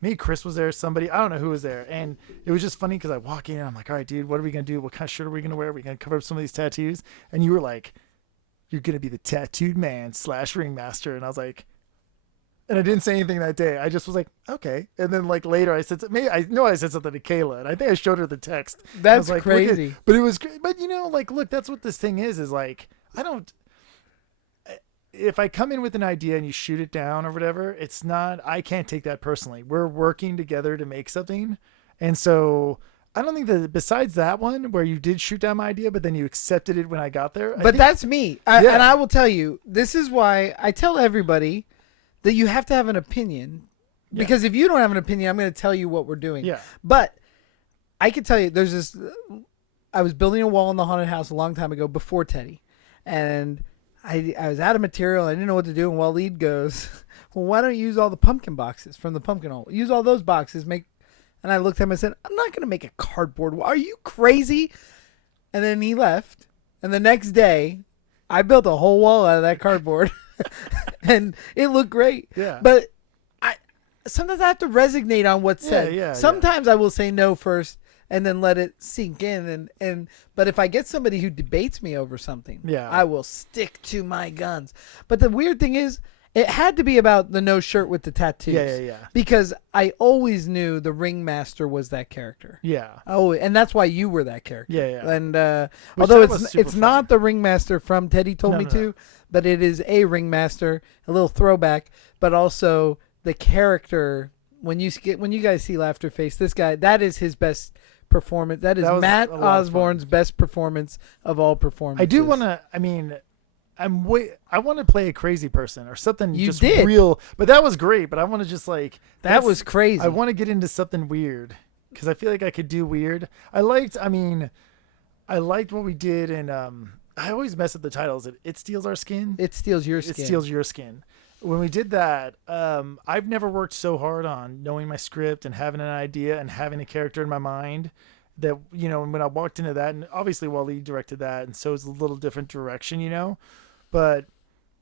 Maybe Chris was there. Somebody, I don't know who was there, and it was just funny because I walk in and I'm like, all right, dude, what are we gonna do? What kind of shirt are we gonna wear? Are we gonna cover up some of these tattoos? And you were like, you're gonna be the tattooed man / Ringmaster, and I was like. And I didn't say anything that day. I just was like, okay. And then like later I said, I said something to Kayla, and I think I showed her the text. That's like, crazy. But it was great. But like, look, that's what this thing is like, if I come in with an idea and you shoot it down or whatever, I can't take that personally. We're working together to make something. And so I don't think that besides that one where you did shoot down my idea, but then you accepted it when I got there. But that's me. And I will tell you, this is why I tell everybody that you have to have an opinion, because if you don't have an opinion, I'm going to tell you what we're doing. Yeah. But I can tell you, there's this. I was building a wall in the haunted house a long time ago before Teddy, and I was out of material. I didn't know what to do, and Waleed goes, "Well, why don't you use all the pumpkin boxes from the pumpkin hole? Use all those boxes. And I looked at him and said, I'm not going to make a cardboard wall. Are you crazy? And then he left, and the next day, I built a whole wall out of that cardboard. And it looked great. Yeah. But sometimes I have to resonate on what's said. Yeah, sometimes I will say no first and then let it sink in. But if I get somebody who debates me over something, I will stick to my guns. But the weird thing is, it had to be about the no shirt with the tattoos. Yeah. Because I always knew the Ringmaster was that character. Yeah. Oh, and that's why you were that character. Yeah. And although it's not the Ringmaster from Teddy Told Me No. To, but it is a Ringmaster, a little throwback, but also the character. When you guys see Laughter Face, this guy, that is his best performance. That is Matt Osborn's best performance of all performances. I do want to. I mean. I want to play a crazy person or something real, but that was great. But I want to just like that was crazy. I want to get into something weird because I feel like I could do weird. I liked what we did, and I always mess up the titles. It steals our skin. It steals your skin. It steals your skin. when we did that, I've never worked so hard on knowing my script and having an idea and having a character in my mind that, when I walked into that, and obviously Wally directed that, and so it's a little different direction. But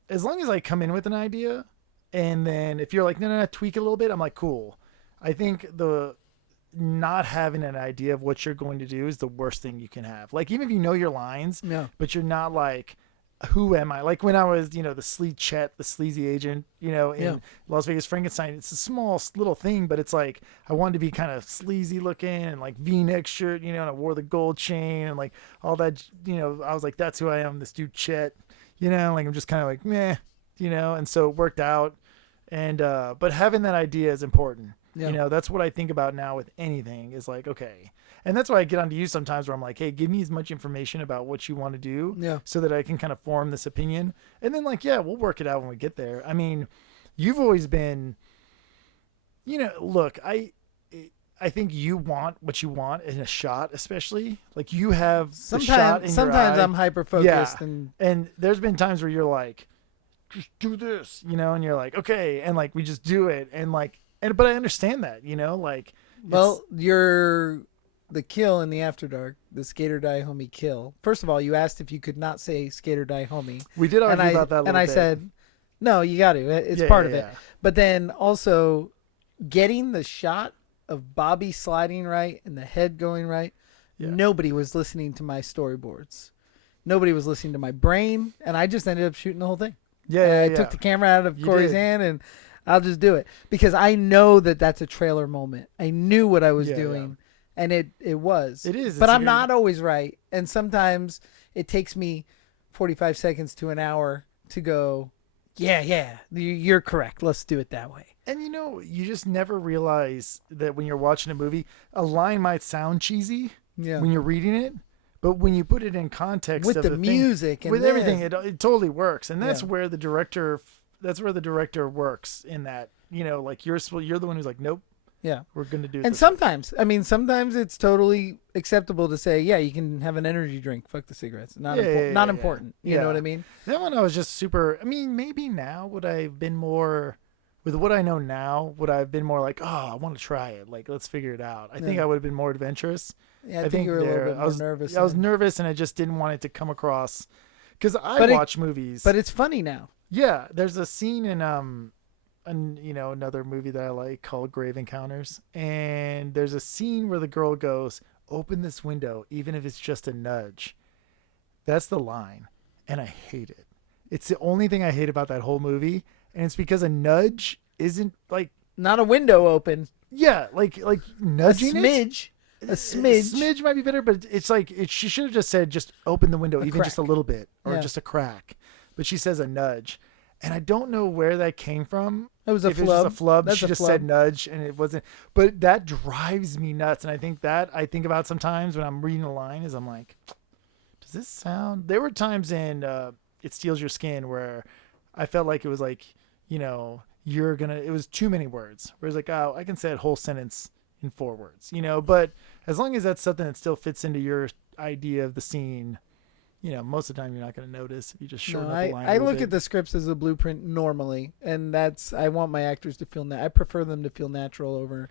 as long as I come in with an idea, and then if you're like, no, tweak it a little bit, I'm like, cool. I think the not having an idea of what you're going to do is the worst thing you can have. Like, even if you know your lines, Yeah. but you're not like, who am I? Like when I was, the Chet, the sleazy agent, in Las Vegas Frankenstein, it's a small little thing, but it's like, I wanted to be kind of sleazy looking and like V-neck shirt, and I wore the gold chain and like all that, I was like, that's who I am, this dude Chet, like I'm just kind of like, meh, and so it worked out. And, but having that idea is important. Yeah. That's what I think about now with anything is like, okay. And that's why I get onto you sometimes where I'm like, hey, give me as much information about what you want to do so that I can kind of form this opinion. And then like, yeah, we'll work it out when we get there. I mean, you've always been, look, I think you want what you want in a shot, especially like you have the shot in your eye. I'm hyper focused and there's been times where you're like, just do this, and you're like, okay. And like, we just do it. And like, but I understand that, like, well, you're the kill in the After Dark, the skate or die homie kill. First of all, you asked if you could not say skate or die homie. We did argue about that a little bit. And I said, no, you got to. It's part of it. But then also getting the shot of Bobby sliding right and the head going right, nobody was listening to my storyboards. Nobody was listening to my brain, and I just ended up shooting the whole thing. I took the camera out of Corey's hand, and I'll just do it. Because I know that that's a trailer moment. I knew what I was doing. Yeah. And it was. It is. But I'm not always right. And sometimes it takes me 45 seconds to an hour to go, yeah, you're correct. Let's do it that way. And you just never realize that when you're watching a movie, a line might sound cheesy when you're reading it. But when you put it in context with of the music and with everything, it totally works. And that's where the director works in that, like you're the one who's like, nope. Yeah, we're going to do it. And sometimes it's totally acceptable to say, yeah, you can have an energy drink. Fuck the cigarettes. Not important. You know what I mean? That one I was just super. I mean, maybe now would I have been more, with what I know now, would I have been more like, oh, I want to try it. Like, let's figure it out. I think I would have been more adventurous. Yeah, I think you were a little bit more nervous. I was nervous and I just didn't want it to come across. Because I watch movies. But it's funny now. Yeah, there's a scene in another movie that I like called Grave Encounters, and there's a scene where the girl goes, open this window even if it's just a nudge. That's the line, and I hate it. It's the only thing I hate about that whole movie, and it's because a nudge isn't like not a window open. Yeah, like nudging a smidge might be better, but it's like she should have just said just open the window even just a little bit or just a crack, but she says a nudge. And I don't know where that came from. It was a flub. She just said nudge, and it wasn't. But that drives me nuts. And I think about sometimes when I'm reading a line is I'm like, does this sound? There were times in It Steals Your Skin where I felt like it was like, it was too many words. Whereas like, oh, I can say a whole sentence in 4 words, But as long as that's something that still fits into your idea of the scene, most of the time you're not going to notice if you just shorten up the line. I look at the scripts as a blueprint normally, and I want my actors to feel I prefer them to feel natural over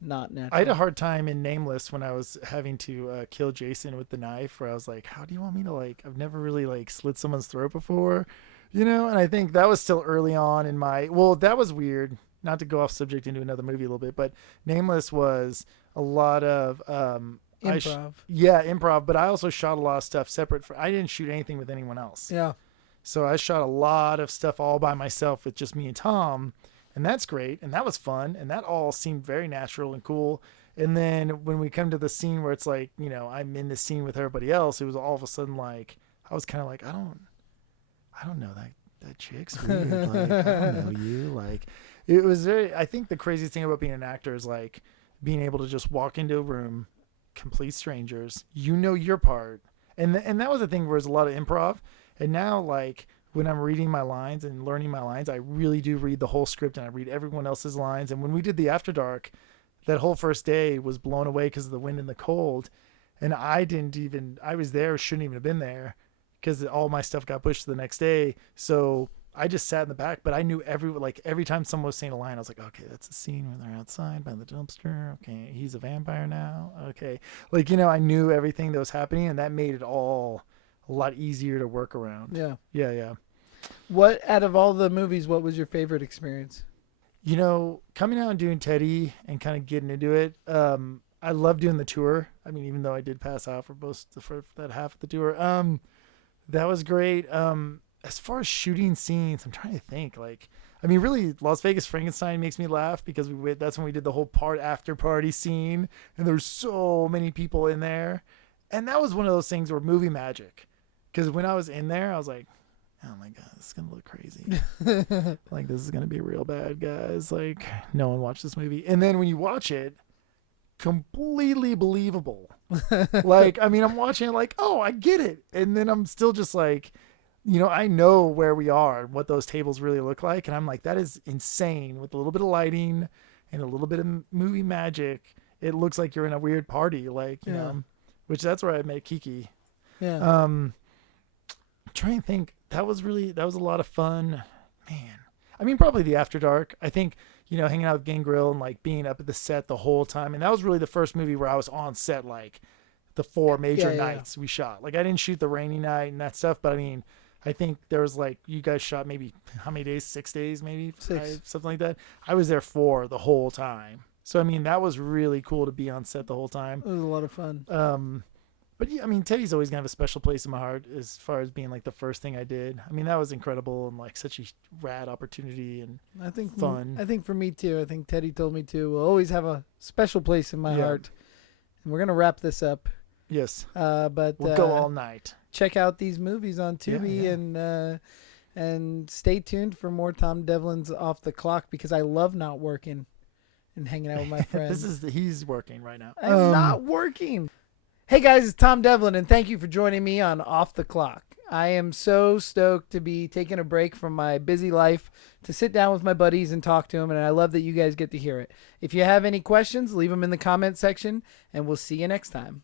not natural. I had a hard time in Nameless when I was having to kill Jason with the knife, where I was like, how do you want me to I've never really slit someone's throat before, and I think that was still early on in that was weird, not to go off subject into another movie a little bit, but Nameless was a lot of improv. Improv, but I also shot a lot of stuff separate. I didn't shoot anything with anyone else. Yeah. So I shot a lot of stuff all by myself with just me and Tom, and that's great, and that was fun, and that all seemed very natural and cool. And then when we come to the scene where it's like, I'm in this scene with everybody else, it was all of a sudden like, I was kind of like, I don't know that chick's weird. Like, I don't know you. Like, it was I think the craziest thing about being an actor is like being able to just walk into a room, complete strangers, your part, and that was the thing where there's a lot of improv. And now when I'm reading my lines and learning my lines, I really do read the whole script and I read everyone else's lines. And when we did the After Dark, that whole first day was blown away because of the wind and the cold, and I was there, shouldn't even have been there because all my stuff got pushed to the next day. So I just sat in the back, but I knew every time someone was saying a line, I was like, okay, that's a scene where they're outside by the dumpster. Okay, he's a vampire now. Okay, like I knew everything that was happening, and that made it all a lot easier to work around. Yeah. Yeah. What out of all the movies, what was your favorite experience? Coming out and doing Teddy and kind of getting into it. I love doing the tour. I mean, even though I did pass out for that half of the tour, that was great. As far as shooting scenes, I'm trying to think. Really, Las Vegas Frankenstein makes me laugh because that's when we did the whole after party scene, and there's so many people in there, and that was one of those things where movie magic. Because when I was in there, I was like, oh my god, this is gonna look crazy. Like, this is gonna be real bad, guys. Like, no one watched this movie, and then when you watch it, completely believable. I'm watching it like, oh, I get it, and then I'm still just like, I know where we are, what those tables really look like, and I'm like, that is insane. With a little bit of lighting and a little bit of movie magic, it looks like you're in a weird party, which that's where I met Kiki. Yeah. I'm trying to think. That was a lot of fun, man. Probably the After Dark. I think, hanging out with Gangrel and being up at the set the whole time. And that was really the first movie where I was on set, the 4 major nights we shot. I didn't shoot the rainy night and that stuff, but I think there was you guys shot maybe how many days? 6 days, maybe 6, something like that. I was there for the whole time. So, that was really cool to be on set the whole time. It was a lot of fun. But yeah, Teddy's always gonna have a special place in my heart as far as being the first thing I did. That was incredible and such a rad opportunity and I think fun. I think for me too. I think Teddy told me too. We'll always have a special place in my heart. And we're gonna wrap this up. Yes. But we'll go all night. Check out these movies on Tubi and stay tuned for more Tom Devlin's Off the Clock because I love not working and hanging out with my friends. He's working right now. I'm not working. Hey guys, it's Tom Devlin, and thank you for joining me on Off the Clock. I am so stoked to be taking a break from my busy life to sit down with my buddies and talk to them, and I love that you guys get to hear it. If you have any questions, leave them in the comment section, and we'll see you next time.